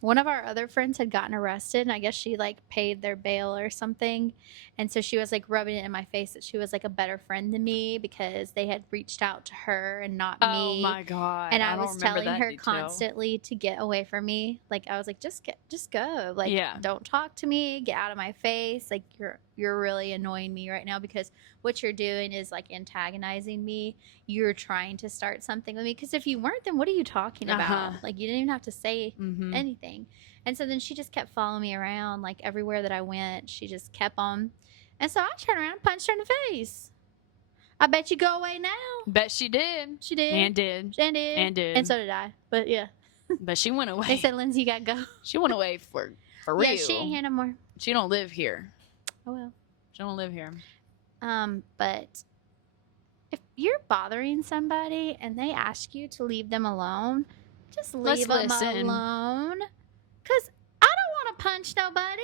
one of our other friends had gotten arrested, and I guess she like paid their bail or something. And so she was like rubbing it in my face that she was like a better friend than me because they had reached out to her and not me. Oh my God. And I don't was remember telling that her detail. constantly to get away from me. Like I was like, just go. Like, don't talk to me. Get out of my face. Like you're really annoying me right now because what you're doing is like antagonizing me. You're trying to start something with me. Because if you weren't, then what are you talking about? Like you didn't even have to say anything. And so then she just kept following me around. Like everywhere that I went, she just kept on. And so I turned around and punched her in the face. I bet you go away now. Bet she did. She did. And did. And did. And did. And so did I. But yeah. But she went away. They said, Lindsay, you got to go. She went away for real. Yeah, she ain't here no more. She don't live here. Oh, well. She don't live here. But if you're bothering somebody and they ask you to leave them alone, just leave them alone. Because I don't want to punch nobody,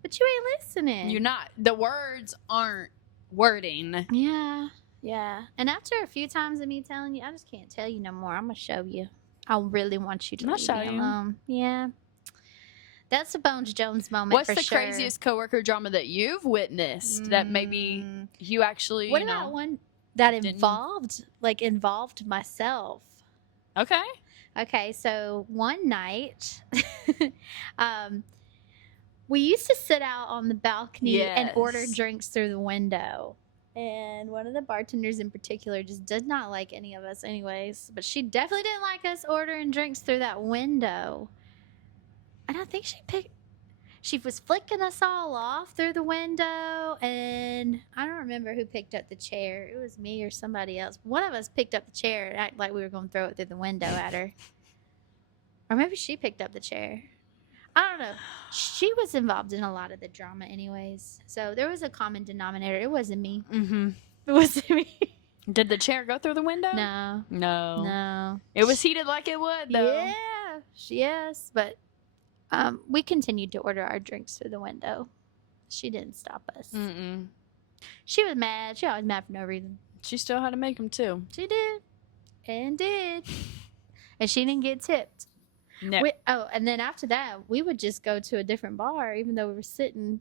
but you ain't listening. You're not. The words aren't wording. Yeah. Yeah. And after a few times of me telling you, I just can't tell you no more. I'm going to show you. I really want you to leave me alone. Yeah. That's a Bones Jones moment. What's for the sure. craziest coworker drama that you've witnessed that maybe you actually, What about one that involved myself? Okay. Okay, so one night, we used to sit out on the balcony and order drinks through the window. And one of the bartenders in particular just did not like any of us anyways. But she definitely didn't like us ordering drinks through that window. And I think she was flicking us all off through the window. And I don't remember who picked up the chair. It was me or somebody else. One of us picked up the chair and acted like we were going to throw it through the window at her. Or maybe she picked up the chair. I don't know. She was involved in a lot of the drama anyways. So there was a common denominator. It wasn't me. Mm-hmm. It wasn't me. Did the chair go through the window? No. No. It was heated like it would, though. Yeah. Yes. But we continued to order our drinks through the window. She didn't stop us. Mm-mm. She was mad. She always mad for no reason. She still had to make them, too. She did. And did. And she didn't get tipped. No. And then after that, we would just go to a different bar, even though we were sitting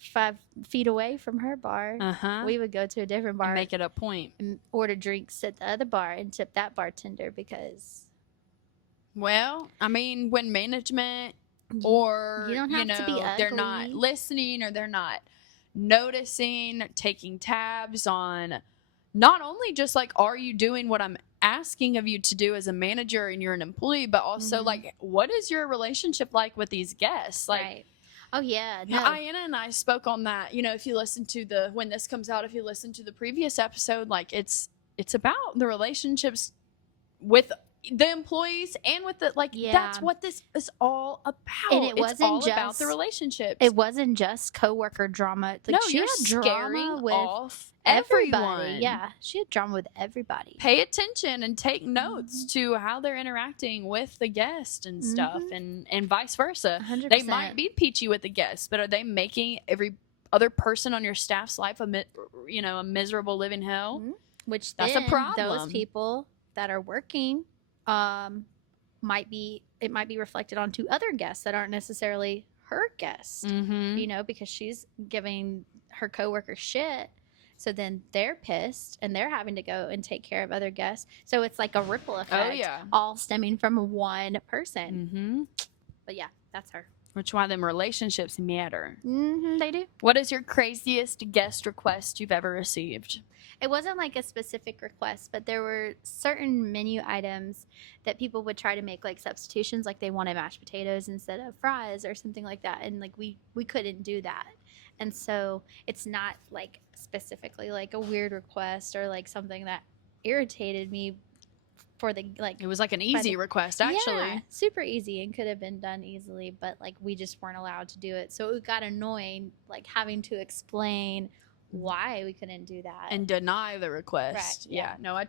5 feet away from her bar. We would go to a different bar, and make it a point, and order drinks at the other bar and tip that bartender because. Well, I mean, when management or you don't have to be ugly. They're not listening or they're not noticing, taking tabs on. Not only just like, are you doing what I'm asking of you to do as a manager and you're an employee, but also like, what is your relationship like with these guests? Like, right. Oh yeah. No. Ayanna and I spoke on that. You know, if you listen to when this comes out, if you listen to the previous episode, like it's about the relationships with the employees and with the that's what this is all about. And it wasn't all just about the relationships. It wasn't just coworker drama. Like, no, she you're had drama scaring with off everybody. everyone. Yeah, she had drama with everybody. Pay attention and take notes to how they're interacting with the guest and stuff, and vice versa. 100%. They might be peachy with the guests, but are they making every other person on your staff's life a miserable living hell? Which that's a problem. Those people that are working might be reflected onto other guests that aren't necessarily her guests. You know, because she's giving her coworker shit. So then they're pissed and they're having to go and take care of other guests. So it's like a ripple effect, all stemming from one person. But yeah, that's her. Which why them relationships matter. They do. What is your craziest guest request you've ever received? It wasn't like a specific request, but there were certain menu items that people would try to make like substitutions, like they wanted mashed potatoes instead of fries or something like that. And like we couldn't do that. And so it's not like specifically like a weird request or like something that irritated me for the like. It was like an easy request, actually. Yeah, super easy and could have been done easily, but like we just weren't allowed to do it. So it got annoying, like having to explain why we couldn't do that and deny the request. Right, yeah. No, I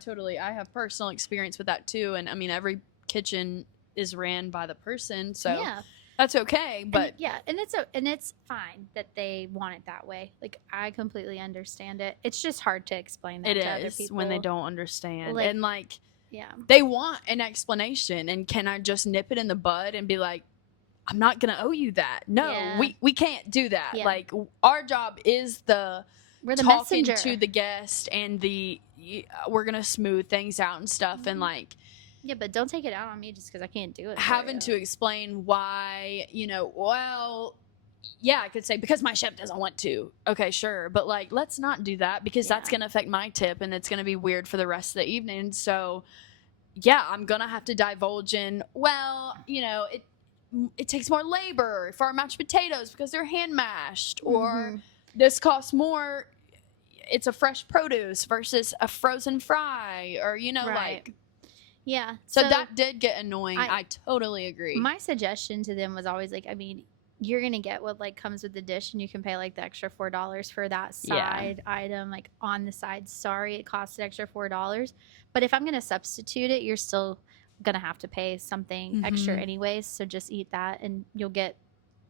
have personal experience with that too. And I mean, every kitchen is ran by the person. So Yeah. that's okay. But and it's fine that they want it that way. Like, I completely understand it. It's just hard to explain that it to other is people when they don't understand. Like, And like, yeah. they want an explanation. And can I just nip it in the bud and be like, I'm not going to owe you that. No, Yeah. we can't do that. Yeah. Like, our job is We're the talking messenger. to the guest and we're going to smooth things out and stuff. And like, Yeah, but don't take it out on me just because I can't do it. for having you. to explain why, well, yeah, I could say because my chef doesn't want to. Okay, sure. But like, let's not do that because that's Yeah. going to affect my tip and it's going to be weird for the rest of the evening. So yeah, I'm going to have to divulge in, it takes more labor for our mashed potatoes because they're hand mashed, or this costs more. It's a fresh produce versus a frozen fry, or, Right. like, Yeah. so that did get annoying. I totally agree. My suggestion to them was always like, I mean, you're gonna get what like comes with the dish, and you can pay like the extra $4 for that side item, like on the side. Sorry, it costs an extra $4, but if I'm gonna substitute it, you're still gonna have to pay something extra anyways. So just eat that, and you'll get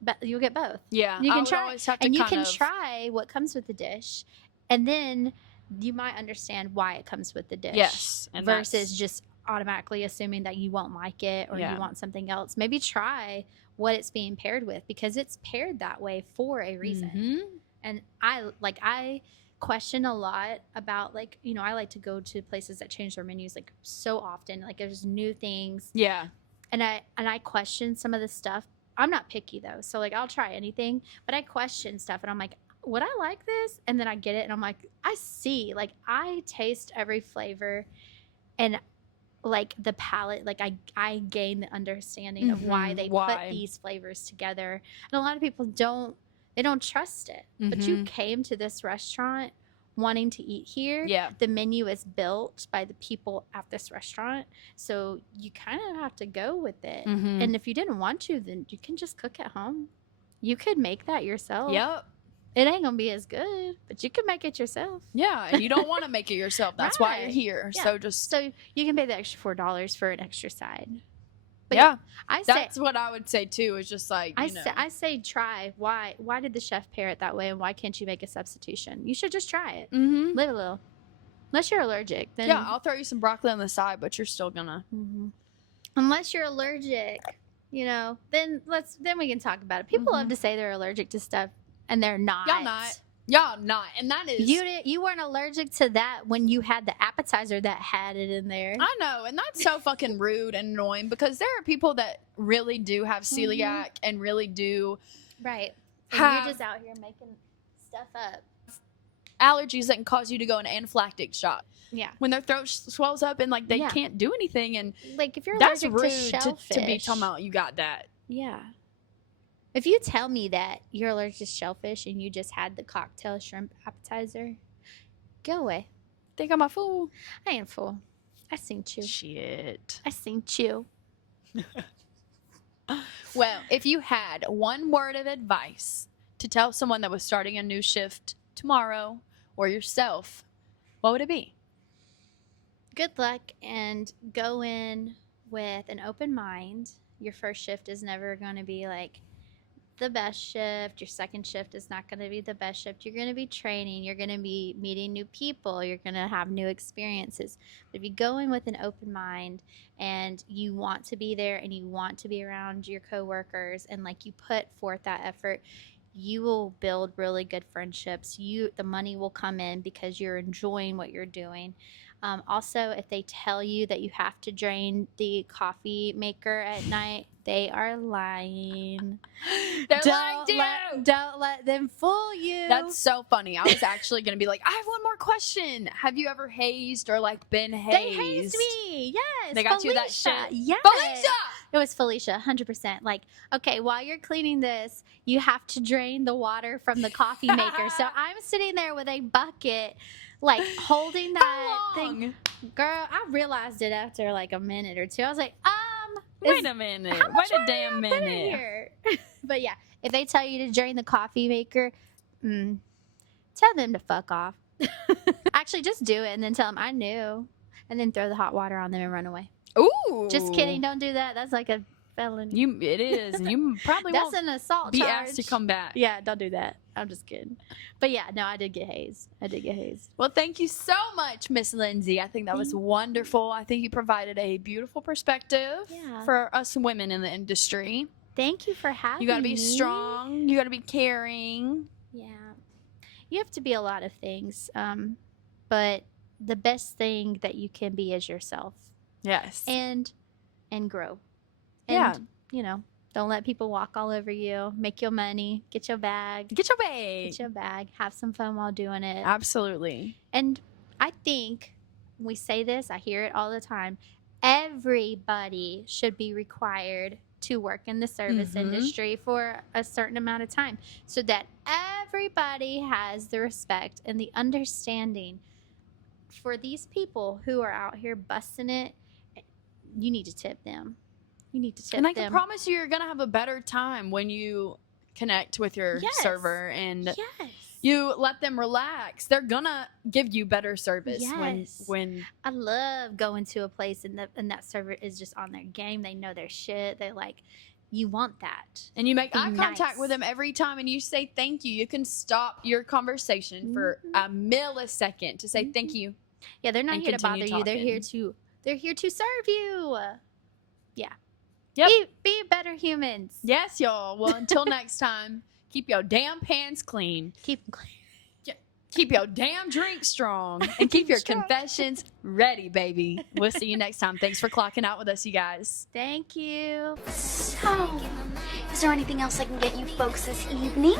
both. Yeah, You I can would try, always have to and you kind can of- try what comes with the dish, and then you might understand why it comes with the dish. Yes, and versus that's- just automatically assuming that you won't like it or Yeah. you want something else. Maybe try what it's being paired with, because it's paired that way for a reason. Mhm. And I question a lot about, like, I like to go to places that change their menus like so often. Like, there's new things, Yeah. and I question some of the stuff. I'm not picky though, so like I'll try anything, but I question stuff and I'm like, would I like this? And then I get it and I'm like, I taste every flavor, and like the palate, like I gain the understanding of why they put these flavors together. And a lot of people don't trust it. But you came to this restaurant wanting to eat here. Yeah. The menu is built by the people at this restaurant, so you kind of have to go with it. And if you didn't want to, then you can just cook at home. You could make that yourself. Yep. It ain't gonna be as good, but you can make it yourself. Yeah, and you don't want to make it yourself. That's why you're Right. here. Yeah. So you can pay the extra $4 for an extra side. But yeah, I say that's what I would say too. Is just like, I say try. Why did the chef pair it that way, and why can't you make a substitution? You should just try it. Live a little. Unless you're allergic, then yeah, I'll throw you some broccoli on the side, but you're still gonna. Unless you're allergic, then we can talk about it. People love to say they're allergic to stuff, and they're not. Y'all not, and that is You weren't allergic to that when you had the appetizer that had it in there. I know, and that's so fucking rude and annoying, because there are people that really do have celiac and really do Right. And have you're just out here making stuff up. allergies that can cause you to go into anaphylactic shock Yeah. when their throat swells up and like they Yeah. can't do anything, and Like, if you're that's allergic rude to shellfish, to be talking about you got that. Yeah. If you tell me that you're allergic to shellfish and you just had the cocktail shrimp appetizer, go away. Think I'm a fool? I ain't a fool. I seen you. Shit. I seen you. Well, if you had one word of advice to tell someone that was starting a new shift tomorrow, or yourself, what would it be? Good luck, and go in with an open mind. Your first shift is never going to be like the best shift. Your second shift is not going to be the best shift. You're going to be training. You're going to be meeting new people. You're going to have new experiences. But if you go in with an open mind and you want to be there and you want to be around your coworkers, and like you put forth that effort, you will build really good friendships. The money will come in because you're enjoying what you're doing. Also, if they tell you that you have to drain the coffee maker at night, they are lying. They're Don't let them fool you. That's so funny. I was actually going to be like, I have one more question. Have you ever hazed or like been hazed? They hazed me. Yes. They got you that shit? Yes. Felicia! It was Felicia, 100%. Like, okay, while you're cleaning this, you have to drain the water from the coffee maker. So I'm sitting there with a bucket, like holding that How long? thing. Girl, I realized it after like a minute or two. I was like, Wait a minute. how much Wait a water damn did I put in minute. here? But yeah, if they tell you to drain the coffee maker, tell them to fuck off. Actually, just do it and then tell them I knew, and then throw the hot water on them and run away. Ooh. Just kidding. Don't do that. That's like a felony. It is. And you probably That's won't an assault be charge. asked to come back. Yeah, don't do that. I'm just kidding. But yeah, no, I did get hazed. Well, thank you so much, Miss Lindsay. I think that was wonderful. I think you provided a beautiful perspective Yeah. for us women in the industry. Thank you for having me. You got to be strong. You got to be caring. Yeah. You have to be a lot of things. But the best thing that you can be is yourself. Yes. And grow. Yeah. And, don't let people walk all over you. Make your money. Get your bag. Get your bag. Get your bag. Have some fun while doing it. Absolutely. And I think when we say this, I hear it all the time. Everybody should be required to work in the service industry for a certain amount of time so that everybody has the respect and the understanding for these people who are out here busting it. You need to tip them. You need to tip them. And I can promise you, you're going to have a better time when you connect with your server and Yes. you let them relax. They're going to give you better service when I love going to a place and that server is just on their game. They know their shit. They you want that. and you make Be eye contact nice. with them every time and you say thank you. You can stop your conversation for a millisecond to say thank you. Yeah, they're not and here to bother continue you. talking. They're here to serve you. Yeah. Yep. Be better humans. Yes, y'all. Well, until next time, keep your damn pants clean. Keep them clean. Keep your damn drink strong. And keep your Strong. confessions ready, baby. We'll see you next time. Thanks for clocking out with us, you guys. Thank you. So, is there anything else I can get you folks this evening?